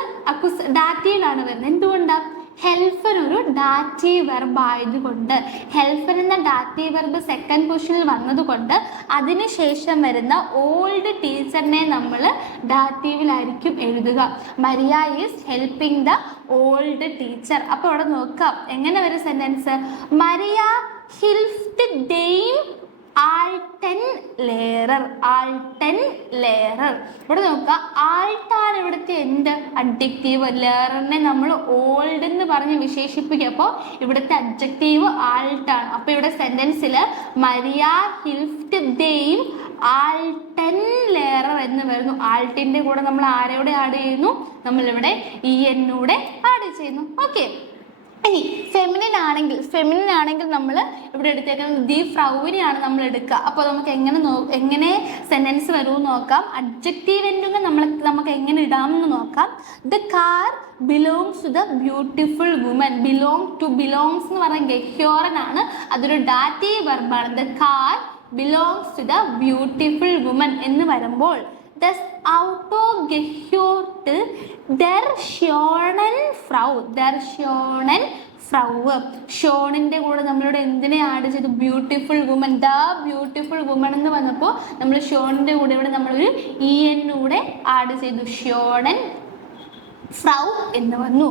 ഡാറ്റീവിലാണ് വരുന്നത്. എന്തുകൊണ്ടാ? ഹെൽപ്പർ ഒരു ഡാറ്റീവ് വെർബ് ആയതുകൊണ്ട്, ഹെൽപ്പർ എന്ന ഡാറ്റീവ് വെർബ് സെക്കൻഡ് പൊസിഷനിൽ വന്നതുകൊണ്ട് അതിനുശേഷം വരുന്ന ഓൾഡ് ടീച്ചറിനെ നമ്മൾ ഡാറ്റീവിലായിരിക്കും എഴുതുക. Maria is helping the old teacher. അപ്പോൾ ഇവിടെ നോക്കാം എങ്ങനെ വരും സെന്റൻസ്. മരിയ ഹിൽഫ്ഡ് ദെയിം ആൾട്ടൻ ലേറർ. ആൾട്ടൻ ലേറർ. ഇവിടെ നോക്കുക, ആൾട്ടാണ് ഇവിടുത്തെ എന്ത്? അഡ്ജക്റ്റീവ്. ലേററിനെ നമ്മൾ ഓൾഡ് എന്ന് പറഞ്ഞ് വിശേഷിപ്പിക്കുക. അപ്പോൾ ഇവിടുത്തെ അഡ്ജക്റ്റീവ് ആൾട്ടാണ്. അപ്പോൾ ഇവിടെ സെന്റൻസിൽ മരിയ ഹിൽഫ്ഡ് ദെയിം ആൾട്ടൻ ലേറർ എന്ന് വരുന്നു. ആൾട്ടിന്റെ കൂടെ നമ്മൾ ആരോടെ ആഡ് ചെയ്യുന്നു? നമ്മളിവിടെ en കൂടെ ആഡ് ചെയ്യുന്നു. ഓക്കെ, ഇനി ഫെമിനിൻ ആണെങ്കിൽ നമ്മൾ ഇവിടെ എടുത്തേക്കുന്നത് ദി ഫ്രൗവിനെയാണ് നമ്മൾ എടുക്കുക. അപ്പോൾ നമുക്ക് എങ്ങനെ സെന്റൻസ് വരുമെന്ന് നോക്കാം. അഡ്ജക്റ്റീവ് എന്തെങ്കിലും നമുക്ക് എങ്ങനെ ഇടാമെന്ന് നോക്കാം. The car belongs to the beautiful woman. Belongs എന്ന് പറഞ്ഞാൽ ഗഹ്യോറൻ ആണ്. അതൊരു ഡാറ്റീവ് വെർബാണ്. The car belongs to the beautiful woman എന്ന് വരുമ്പോൾ Das Auto gehört der schönen Frau. Der schönen Frau. ഷോണിന്റെ കൂടെ നമ്മളിവിടെ എന്തിനെ ആഡ് ചെയ്തു? Beautiful woman. The beautiful woman എന്ന് വന്നപ്പോൾ നമ്മൾ ഷോണിന്റെ കൂടെ ഇവിടെ നമ്മളൊരു en കൂടെ ആഡ് ചെയ്തു. ഷോണൻ ഫ്രൗ എന്ന് വന്നു.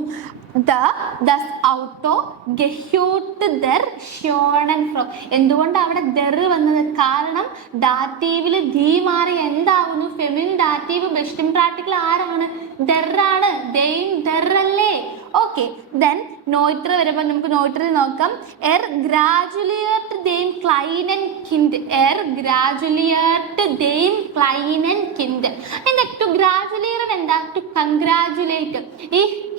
Das Auto gehört der schönen Frau. എന്തുകൊണ്ട് അവിടെ ദർ വന്നത്? കാരണം ഡാറ്റീവില് ദി മാറി എന്താകുന്നു? ഫെമിനിൻ ഡാറ്റീവ് ബെസ്റ്റിംഡ് ആർട്ടിക്കിൾ ആരാണ്? ദറാണ്. ദെയിം ദർ അല്ലേ? ഓക്കെ, ദെൻ നോയിട്ര വരുമ്പോൾ നമുക്ക് നോയിട്രിൽ നോക്കാം. എർ ഗ്രാജുലിയേർട്ട് ദെയിം ക്ലൈനൻ കിൻഡ്. എർ ഗ്രാജുലിയേർട്ട് ദെയിം ക്ലൈനൻ കിൻഡ്. എന്നിട്ട് ടു ഗ്രാജുലിയർ എന്താ? To congratulate.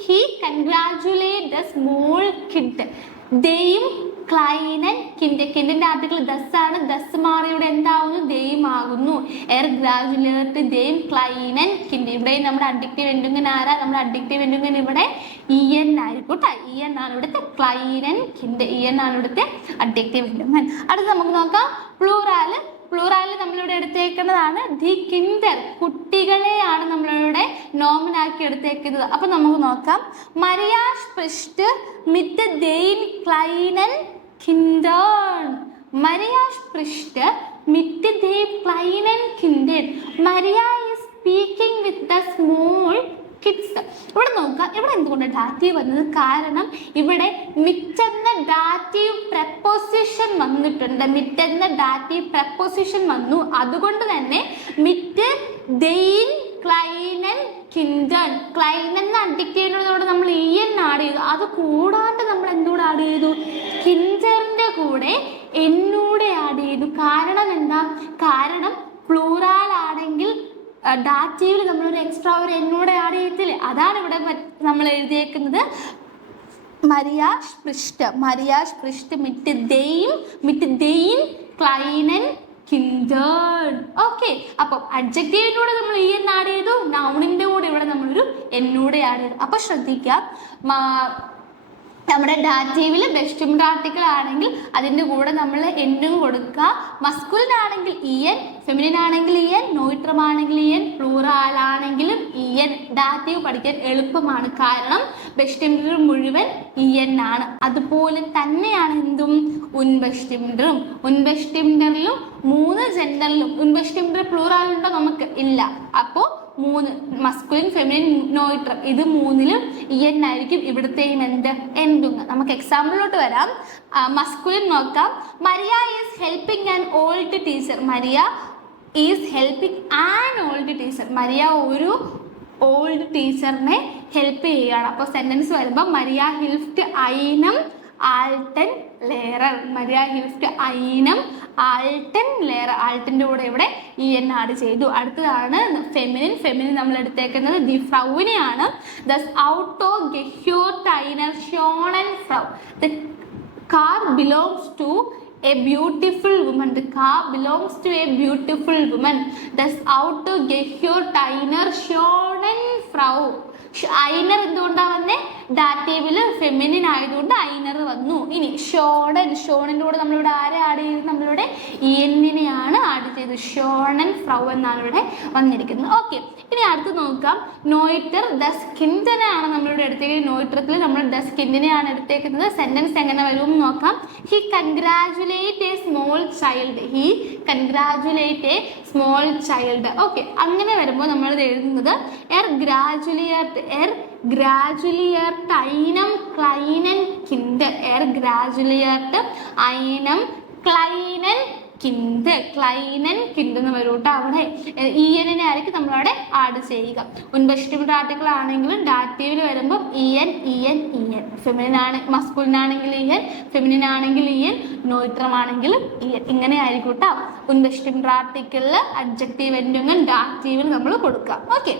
He congratulate the small kid. ദെയിം ക്ലൈനൻ കിൻഡ്. കിൻഡിന്റെ ആർട്ടിക്കിൾ ദസ് ആണ്. ദസ് മാറിയുടെ എന്താവുന്നു? ദെയിം ആകുന്നു. എർ ഗ്രാജുലേറ്റ് ദെയിം ക്ലൈനൻ കിൻഡ്. ഇവിടെ നമ്മുടെ അഡ്ജക്റ്റീവ് എന്തെങ്കിലും ആരാ? നമ്മുടെ അഡ്ജക്റ്റീവ് എന്തെങ്കിലും ഇവിടെ en ആയിരിക്കും കേട്ടോ. en ആണ് ഇവിടുത്തെ ക്ലൈനൻ കിൻഡ്. en ആണ് ഇവിടുത്തെ അഡ്ജക്റ്റീവ് എന്തെങ്കിലും. അടുത്ത് നമുക്ക് നോക്കാം പ്ലൂറാല് നമ്മളിവിടെ എടുത്തേക്കുന്നതാണ് ദി കിൻഡർ. കുട്ടികളെയാണ് നമ്മളിവിടെ നോമിനാക്കി എടുത്തേക്കുന്നത്. അപ്പൊ നമുക്ക് നോക്കാം. മരിയ സ്പ്രിസ്റ്റ് മിറ്റ് ദെയിൻ ക്ലൈനൻ കിൻഡേൺ. മരിയ സ്പ്രിസ്റ്റ് മിറ്റ് ദെയിൻ ക്ലൈനൻ കിൻഡേൺ. Maria is speaking with the small kids. ഇവിടെ നോക്കാം, ഇവിടെ എന്തുകൊണ്ട് ഡാറ്റീവ് വന്നത്? കാരണം ഇവിടെ മിറ്റെന്ന ഡാറ്റീവ് പ്രപ്പോസിഷൻ വന്നിട്ടുണ്ട്. മിറ്റെന്ന ഡാറ്റീവ് പ്രപ്പോസിഷൻ വന്നു. അതുകൊണ്ട് തന്നെ മിറ്റ് ദെയിൻ ക്ലൈനൻ കിൻഡൺ. ക്ലൈനൻ എന്ന അഡ്ജക്റ്റീവിനോട് നമ്മൾ en ആഡ് ചെയ്തു. അത് കൂടാണ്ട് നമ്മൾ എന്തുകൂടെ ആഡ് ചെയ്തു? കിൻഡറിന്റെ കൂടെ എന്നൂടെ ആഡ് ചെയ്തു. കാരണം എന്താ? കാരണം പ്ലൂറാൽ ആണെങ്കിൽ ഡാറ്റീവിൽ നമ്മളൊരു എക്സ്ട്രാ ഒരു എന്നൂടെ ആഡ് ചെയ്യത്തില്ലേ, അതാണ് ഇവിടെ നമ്മൾ എഴുതിയേക്കുന്നത്. മരിയ സ്പ്രിഷ്ട് mit den kleinen Kindern. Okay, അപ്പം അഡ്ജക്റ്റീവിൻ്റെ നമ്മൾ ഈ എന്ന് ആഡ് ചെയ്തു, നൗണിൻ്റെ കൂടെ ഇവിടെ നമ്മളൊരു എന്നൂടെ ആഡ് ചെയ്തു. അപ്പം ശ്രദ്ധിക്കാം, നമ്മുടെ ഡാറ്റീവിൽ ബെസ്റ്റും ആർട്ടിക്കിൾ ആണെങ്കിൽ അതിൻ്റെ കൂടെ നമ്മൾ എന്നും കൊടുക്കുക. മസ്കുലിൻ ആണെങ്കിൽ ഇയൻ, ഫെമിനിൻ ആണെങ്കിൽ ഇയൻ, നോയിട്രം ആണെങ്കിൽ ഇയൻ, പ്ലൂറൽ ആണെങ്കിലും ഇയൻ. ഡാറ്റീവ് പഠിക്കാൻ എളുപ്പമാണ്, കാരണം ബെസ്റ്റിംഡർ മുഴുവൻ ഇയൻ ആണ്. അതുപോലെ തന്നെയാണ് എന്തും ഉൻബെസ്റ്റിംഡറും. ഉൻബെസ്റ്റിംഡറിലും 3 ജെൻഡറിലും ഉൻബെസ്റ്റിംഡർ പ്ലൂറൽ ഉണ്ടോ? നമുക്ക് ഇല്ല. അപ്പോൾ 3 മസ്കുലിൻ, ഫെമിനിൻ, നോയിട്രം, ഇത് 3ലും ഇയൻ ആയിരിക്കും. ഇവിടുത്തെയും എന്ത് എൻഡുങ്. നമുക്ക് എക്സാമ്പിളിലോട്ട് വരാം. മസ്കുലിൻ നോക്കാം. Maria is helping an old teacher. Maria is helping an old teacher. Maria ഒരു ഓൾഡ് ടീച്ചറിനെ ഹെൽപ്പ് ചെയ്യുകയാണ്. അപ്പോൾ സെന്റൻസ് വരുമ്പോൾ മരിയ ഹിൽഫ്റ്റ് ഐനം ആൾട്ടൻ ലേറർ. മരിയ ഹിൽഫ്റ്റ് ഐനം ആൾട്ടൻ ലേറർ. ആൾട്ടിൻ്റെ കൂടെ ഇവിടെ ഇ എൻ ആഡ് ചെയ്തു. അടുത്തതാണ് ഫെമിനിൻ നമ്മൾ എടുത്തേക്കുന്നത് ദി ഫ്രൗവിനെയാണ്. ദസ് ഔട്ടോ ഗെഹ്യോർട്ട് ഐനർ ഷോണൻ ഫ്രൗ. The car belongs to a beautiful woman. The car belongs to a beautiful woman. Das Auto gehört einer schönen Frau. ഐനർ എന്തുകൊണ്ടാണ് വന്നേ? ഡാറ്റീവിൽ ഫെമിനിൻ ആയതുകൊണ്ട് ഐനർ വന്നു. ഇനി ഷോണിൻ്റെ കൂടെ നമ്മളിവിടെ ആരെ ആഡ് ചെയ്ത്? നമ്മളിവിടെ എന്നിനെയാണ് ആഡ് ചെയ്തത്. ഷോണൻ ഫ്രൗ എന്നാണ് ഇവിടെ വന്നിരിക്കുന്നത്. ഓക്കെ, ഇനി അടുത്ത് നോക്കാം. നോയിറ്റർ ദസ് കിൻഡനെയാണ് നമ്മളിവിടെ എടുത്തേക്കുന്നത്. നോയിറ്ററത്തിൽ നമ്മൾ ദസ് കിൻഡിനെയാണ് എടുത്തേക്കുന്നത്. സെന്റൻസ് എങ്ങനെ വരും നോക്കാം. He congratulate a small child. He congratulate a small child. Okay, അങ്ങനെ വരുമ്പോൾ നമ്മളിത് എഴുതുന്നത് ഗ്രാജുലിയർട്ട് ഐനം ക്ലൈനൻ കിൻഡ്. ഗ്രാജുലിയർട്ട് ഐനം ക്ലൈനൻ കിൻഡ്. ക്ലൈനൻ കിൻഡ് എന്ന് വരും കേട്ടോ. അവിടെ ഇ എന്നിനെ ആയിരിക്കും നമ്മളവിടെ ആഡ് ചെയ്യുക. ഉൻബെസ്റ്റിംഡ് ആർട്ടിക്കിൾ ആണെങ്കിലും ഡാറ്റീവിൽ വരുമ്പോൾ ഇയൻ. ഫെമിനിൻ മസ്കുലിൻ ആണെങ്കിൽ ഇയൻ, ഫെമിനിൻ ആണെങ്കിൽ ഇയൻ, നോയിട്രം ആണെങ്കിലും ഇയൻ. ഇങ്ങനെ ആയിരിക്കും കേട്ടോ. ഉൻബെസ്റ്റിംഡ് ആർട്ടിക്കിളിൽ അഡ്ജക്റ്റീവ് എൻഡിങ് ഡാറ്റീവിൽ നമ്മൾ കൊടുക്കുക. ഓക്കെ,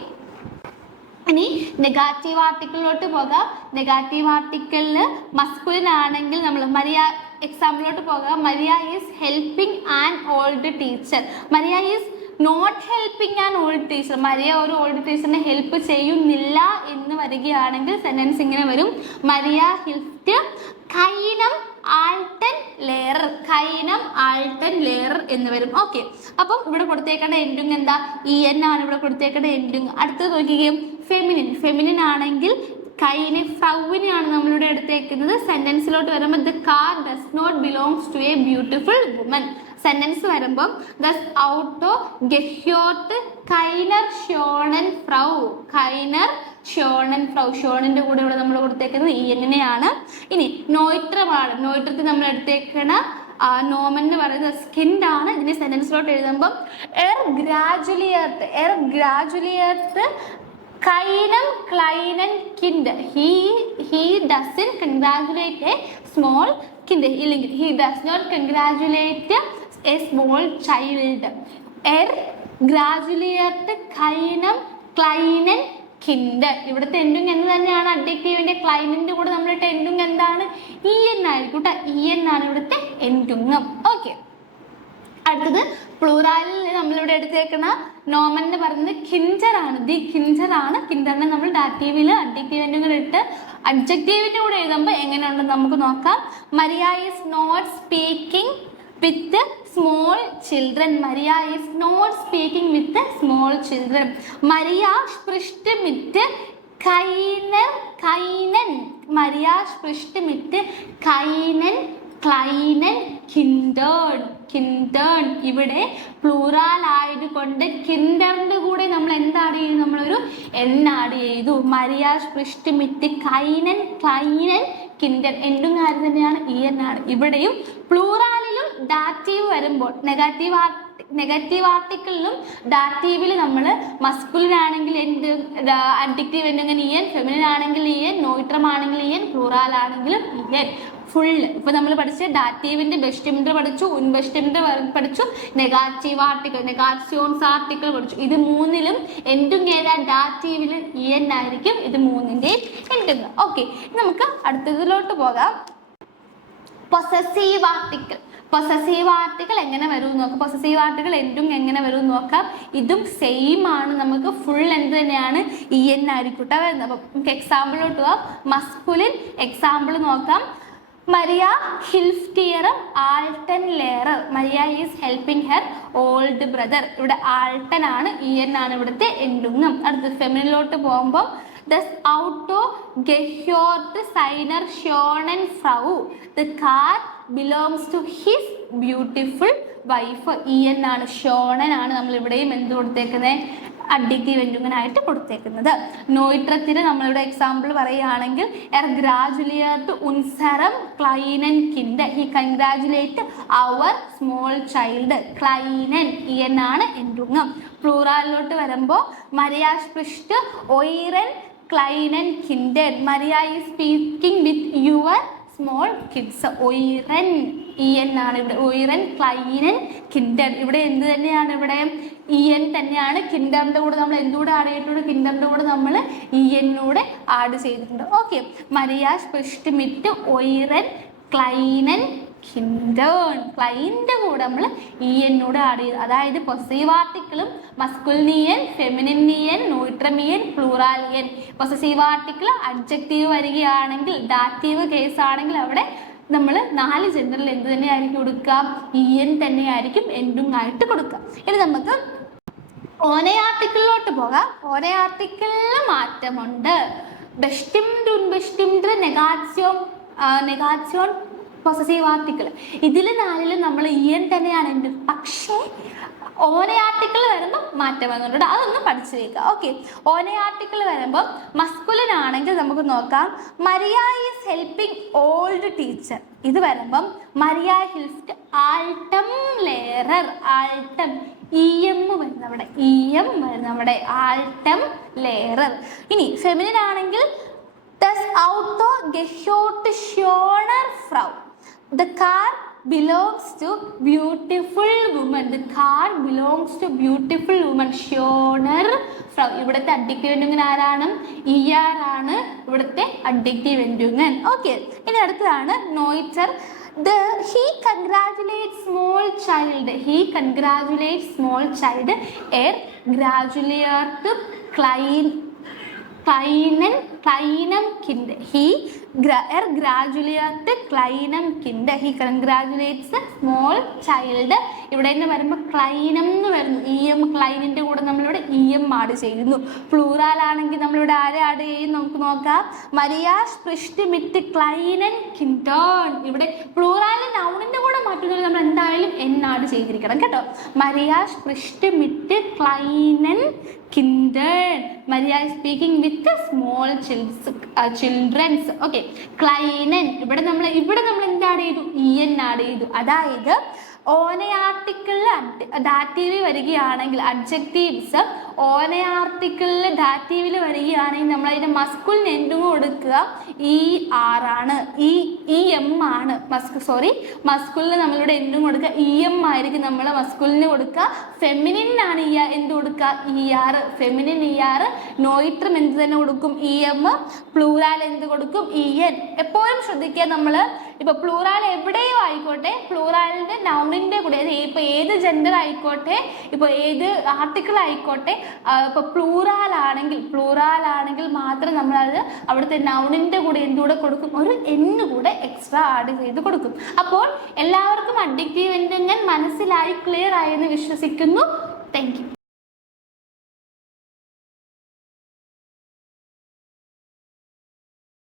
ഇനി നെഗാറ്റീവ് ആർട്ടിക്കിളിലോട്ട് പോകാം. നെഗാറ്റീവ് ആർട്ടിക്കിളിൽ മസ്കുലിൻ ആണെങ്കിൽ നമ്മൾ മരിയ, എക്സാമ്പിളിലോട്ട് പോകാം. Maria is helping an old teacher. Maria is not helping an old teacher. Maria ഒരു ഓൾഡ് ടീച്ചറിനെ ഹെൽപ്പ് ചെയ്യുന്നില്ല എന്ന് വരികയാണെങ്കിൽ സെന്റൻസ് ഇങ്ങനെ വരും. മരിയ ഹിൽഫ്റ്റ് കൈനം ആൾട്ടൻ ലേറർ. കൈനം ആൾട്ടൻ ലേറർ എന്ന് വരും. ഓക്കെ, അപ്പം ഇവിടെ കൊടുത്തേക്കേണ്ട എൻഡിങ് എന്താ? ഇ എൻ ആണ് ഇവിടെ കൊടുത്തേക്കേണ്ട എൻഡിങ്. അടുത്തത് നോക്കുകയും ഫെമിനിൻ ആണെങ്കിൽ കൈനെ ഫ്രൗവിനെയാണ് നമ്മളിവിടെ എടുത്തേക്കുന്നത്. സെന്റൻസിലോട്ട് വരുമ്പോൾ the car does not belongs to a beautiful woman. Sentence വരുമ്പം ദസ് ഔട്ടോ ഗെഹ്യോർട്ട് കൈനർ ഷോണൻ ഫ്രൗ. കൈനർ ഷോണൻ ഫ്രൗ. ഷോണിൻ്റെ കൂടെ ഇവിടെ നമ്മൾ കൊടുത്തേക്കുന്നത് ഇ എന്നിനെയാണ്. ഇനി നോയിട്രമാണ്. നോയിട്രത്തിൽ നമ്മൾ എടുത്തേക്കണ നോമൻ എന്ന് പറയുന്നത് സ്കിൻഡ് ആണ്. ഇതിനെ സെന്റൻസിലോട്ട് എഴുതുമ്പം ഗ്രാജുലിയർട്ട് കൈനം ക്ലൈനൻ കിൻഡ്. He doesn't congratulate a small കിൻഡ്. ഇല്ലെങ്കിൽ he does not congratulate a small child. ഗ്രാജുലിയർട്ട് കൈനം ക്ലൈനൻ കിൻഡ്. ഇവിടുത്തെ എൻഡിങ് എന്ന് തന്നെയാണ് അഡ്ജക്റ്റീവിന്റെ. ക്ലൈനന്റെ കൂടെ നമ്മളിട്ട് എൻഡിങ് എന്താണ്? ഇ എൻ ആയിരിക്കും കേട്ടോ. ഇ എൻ ആണ് ഇവിടുത്തെ എൻഡിങ്. ഓക്കെ, അടുത്തത് പ്ലൂറാലിൽ നമ്മളിവിടെ എടുത്തേക്കുന്ന നോമൻ എന്ന് പറയുന്നത് കിൻഡർ ആണ്. ദി കിൻഡർ ആണ്. കിൻഡറിനെ നമ്മൾ ഡാറ്റീവിൽ അഡ്ജക്റ്റീവിൻ്റെ ഇട്ട് അഡ്ജക്റ്റീവിൻ്റെ കൂടെ എഴുതുമ്പോൾ എങ്ങനെയുണ്ടെന്ന് നമുക്ക് നോക്കാം. Maria is not speaking with small children. Maria is not speaking with small children. Maria സ്പ്രിഷ്ട് മിറ്റ് കൈനൻ. മരിയ സ്പ്രിഷ്ട് മിറ്റ് കൈനൻ ക്ലൈനൻ കിൻഡേൺ. ഇവിടെ പ്ലൂറാൽ ആയതുകൊണ്ട് കിൻഡറിൻ്റെ കൂടെ നമ്മൾ എന്താഡ് ചെയ്തു? നമ്മളൊരു എൻ ആഡ് ചെയ്തു. മരിയ സ്പ്രിഷ്ട് മിറ്റ് കൈനൻ ക്ലൈനൻ കിൻഡൻ. എൻഡും കാര്യം തന്നെയാണ് ഇ എൻ ആണ്. ഇവിടെയും പ്ലൂറാലിലും ഡാറ്റീവ് വരുമ്പോൾ നെഗാറ്റീവ് നെഗറ്റീവ് ആർട്ടിക്കിളിലും ഡാറ്റീവിൽ നമ്മൾ മസ്കുലിൻ ആണെങ്കിൽ എന്ത് അഡ്ജക്റ്റീവ് എന്തെങ്കിലും ഇയൻ, ഫെമിനിൻ ആണെങ്കിൽ ഇയൻ, നോയിട്രം ആണെങ്കിൽ ഇയൻ, പ്ലൂറാൽ ആണെങ്കിലും ഇയൻ. ഫുള്ള് ഇപ്പൊ നമ്മൾ പഠിച്ച ഡാറ്റീവിന്റെ ബെസ്റ്റിമിൻഡർ പഠിച്ചു, ഉൻബെസ്റ്റിമിൻഡർ പഠിച്ചു, നെഗാറ്റീവ് ആർട്ടിക്കിൾ, നെഗാറ്റ്യോൺസ് ആർട്ടിക്കിൾ പഠിച്ചു. ഇത് മൂന്നിലും എന്തും ഏതാ ഡാറ്റീവിൽ ഇയൻ ആയിരിക്കും, ഇത് മൂന്നിന്റെയും എന്തും. ഓക്കെ, നമുക്ക് അടുത്തതിലോട്ട് പോകാം. Possessive article. പൊസസീവ് ആർട്ടിക്കിൾ എങ്ങനെ വരും നോക്കാം. പൊസസീവ് ആർട്ടിക്കിൾ എന്തും എങ്ങനെ വരും നോക്കാം. ഇതും സെയിം ആണ്, നമുക്ക് ഫുൾ എന്ത് തന്നെയാണ് ഇയൻ ആയിരിക്കും വരുന്നത്. അപ്പൊ നമുക്ക് എക്സാമ്പിളിലോട്ട് പോവാം. മസ്കുലിൻ എക്സാമ്പിൾ നോക്കാം. മരിയ ഹിൽഫ്റ്റിയറും ആൾട്ടൻ ലെയറർ. Maria is helping her old brother. ഇവിടെ ആൾട്ടൻ ആണ്, ഇയൻ ആണ് ഇവിടുത്തെ എൻഡുങ്ങും. അടുത്ത ഫെമിനിലോട്ട് പോകുമ്പോൾ Das Auto gehört seiner schönen Frau. The car belongs to his beautiful wife. Ian ആണ്, ഷോണൻ ആണ് നമ്മൾ ഇവിടെയും എന്ത് കൊടുത്തേക്കുന്നത്, അഡ്ജക്റ്റീവ് എൻഡുങ്ങനായിട്ട് കൊടുത്തേക്കുന്നത്. നോയിട്രത്തിന് നമ്മളിവിടെ എക്സാമ്പിൾ പറയുകയാണെങ്കിൽ ഗ്രാജുലിയേറ്റ് ഉൻസറം ക്ലൈനൻ കിൻഡ്. He congratulate our small child. ക്ലൈനൻ ഇയൻ ആണ് എൻഡുങ്ങം. പ്ലൂറാലിലോട്ട് വരുമ്പോൾ മരിയ സ്പ്രിഷ്ട് ഒയിറൻ ക്ലൈനൻ കിൻഡൻ. Maria is speaking with your small kids. ഒയിറൻ ഇയൻ ആണ് ഇവിടെ. ഒയിറൻ ക്ലൈനൻ കിൻഡൻ. ഇവിടെ എന്ത് തന്നെയാണ്, ഇവിടെ ഇയൻ തന്നെയാണ്. കിൻഡറിന്റെ കൂടെ നമ്മൾ എന്തുകൂടെ ആഡ് ചെയ്തിട്ടുണ്ട്, കിൻഡറിന്റെ കൂടെ നമ്മൾ ഇയനൂടെ ആഡ് ചെയ്തിട്ടുണ്ട്. ഓക്കെ, മരിയ സ്പ്രിഷ്ട് മിറ്റ് ഒയിറൻ ക്ലൈനൻ കിൻഡേൺ. ക്ലൈൻ്റെ കൂടെ നമ്മൾ ഇയനൂടെ ആഡ് ചെയ്തു. അതായത് പൊസസീവ് ആർട്ടിക്കിളും മസ്കുലിനിയൻ, ഫെമിനിനിയൻ, നോയിട്രമിയൻ, പ്ലൂറാലിയൻ. പൊസസീവ് ആർട്ടിക്കിൾ അഡ്ജക്റ്റീവ് വരികയാണെങ്കിൽ, ഡാറ്റീവ് കേസ് ആണെങ്കിൽ അവിടെ നമ്മൾ 4 ജെൻഡറിൽ എന്ത് തന്നെയായിരിക്കും കൊടുക്കുക, ഇയൻ തന്നെയായിരിക്കും എൻഡും ആയിട്ട് കൊടുക്കുക. ഇനി നമുക്ക് ഓനെ ആർട്ടിക്കിളിലോട്ട് പോകാം. ഓനെ ആർട്ടിക്കിളിൽ മാറ്റമുണ്ട്. ബെസ്റ്റിംഡ്, ഉൻബെസ്റ്റിംഡ്, നെഗാറ്റ്യോൺ, പൊസസീവ് ആർട്ടിക്കിൾ. ഇതിൽ 4ലും നമ്മൾ ഇയൻ തന്നെയാണ് എന്ത്. പക്ഷേ ഓനെ ആർട്ടിക്കിൾ വരുമ്പോൾ മാറ്റം വന്നിട്ടുണ്ട്, അതൊന്ന് പഠിച്ചു വയ്ക്കുക. ഓക്കെ, ഓനെ ആർട്ടിക്കിൾ വരുമ്പോൾ മസ്കുലിൻ ആണെങ്കിൽ നമുക്ക് നോക്കാം. Maria is helping old teacher. ഇത് വരുമ്പം മരിയ ഹിൽഫ്റ്റ് ആൾട്ടം ലെയറർ. ആൾട്ടം ഇഎം വരുന്നവിടെ, ഇഎം വരുന്നവിടെ, ആൾട്ടം ലെയറർ. ഇനി ഫെമിനിൻ ആണെങ്കിൽ Das Auto gehört schöner Frau. The car belongs to beautiful woman. The car belongs to beautiful woman. Schöner Frau. ഇവിടുത്തെ അഡ്ജക്റ്റീവ് എൻഡുങ്ങൻ ആരാണ്, ഇആർ ആണ് ഇവിടുത്തെ അഡ്ജക്റ്റീവ് എൻഡുങ്ങൻ. ഓക്കെ, ഇനി അടുത്തതാണ് നോയിറ്റർ. He congratulates small child. He congratulates small child. Gratulate Kleinem Kind. He gratulates Kleinem Kind. He congratulates small child. ഇവിടെ നിന്ന് വരുമ്പോൾ ക്ലൈനം എന്ന് വരുന്നു. ഇഎം ക്ലൈനിൻ്റെ കൂടെ നമ്മളിവിടെ ഇഎം ആഡ് ചെയ്യുന്നു. പ്ലൂറാൽ ആണെങ്കിൽ നമ്മളിവിടെ ആരെ ആഡ് ചെയ്യും നമുക്ക് നോക്കാം. മരിയ സ്പ്രിഷ്ട് മിറ്റ് ക്ലൈനൻ കിൻഡേൺ. ഇവിടെ പ്ലൂറാലിൽ നൗണിൻ്റെ കൂടെ മാറ്റുന്നത് നമ്മൾ എന്തായാലും എൻ ആഡ് ചെയ്തിരിക്കണം കേട്ടോ. മരിയ സ്പ്രിഷ്ട് മിറ്റ് ക്ലൈനൻ കിൻഡേൺ. Maria speaking with small childrens. Okay, ക്ലൈനൻ. ഇവിടെ നമ്മൾ എന്ത് ആഡ് ചെയ്തു, ഇഎൻ ആഡ് ചെയ്തു. അതായത് ഓനെ ആർട്ടിക്കിളിൽ ഡാറ്റീവ് വരികയാണെങ്കിൽ അഡ്ജക്റ്റീവ്സ് ഓനെ ആർട്ടിക്കിളിൽ ഡാറ്റീവിൽ വരികയാണെങ്കിൽ നമ്മൾ അതിൻ്റെ മസ്കുലിന് എന്തും കൊടുക്കുക ഇ ആർ ആണ്, ഇ എം ആണ്. മസ്കുലിന് നമ്മളിവിടെ എന്തും കൊടുക്കുക ഇ എം ആയിരിക്കും നമ്മൾ മസ്കുലിന് കൊടുക്കുക. ഫെമിനിനാണ് എന്ത് കൊടുക്കുക E R. Feminine E R. നോയിട്രം എന്ത് തന്നെ കൊടുക്കും ഇ എം. പ്ലൂറാൽ എന്ത് കൊടുക്കും ഇ എൻ. എപ്പോഴും ശ്രദ്ധിക്കുക, നമ്മൾ ഇപ്പോൾ പ്ലൂറാൽ എവിടെയോ ആയിക്കോട്ടെ, പ്ലൂറാലിൻ്റെ നൗണിൻ്റെ കൂടെ ഇപ്പോൾ ഏത് ജെൻഡർ ആയിക്കോട്ടെ, ഇപ്പോൾ ഏത് ആർട്ടിക്കിൾ ആയിക്കോട്ടെ, ഇപ്പോൾ പ്ലൂറാലാണെങ്കിൽ മാത്രം നമ്മളത് അവിടുത്തെ നൗണിൻ്റെ കൂടെ എന്തുകൂടെ കൊടുക്കും, ഒരു എന്ന് കൂടെ എക്സ്ട്രാ ആഡ് ചെയ്ത് കൊടുക്കും. അപ്പോൾ എല്ലാവർക്കും അഡ്ജക്റ്റീവ് എന്തെങ്കിലും മനസ്സിലായി, ക്ലിയർ ആയെന്ന് വിശ്വസിക്കുന്നു. Thank you.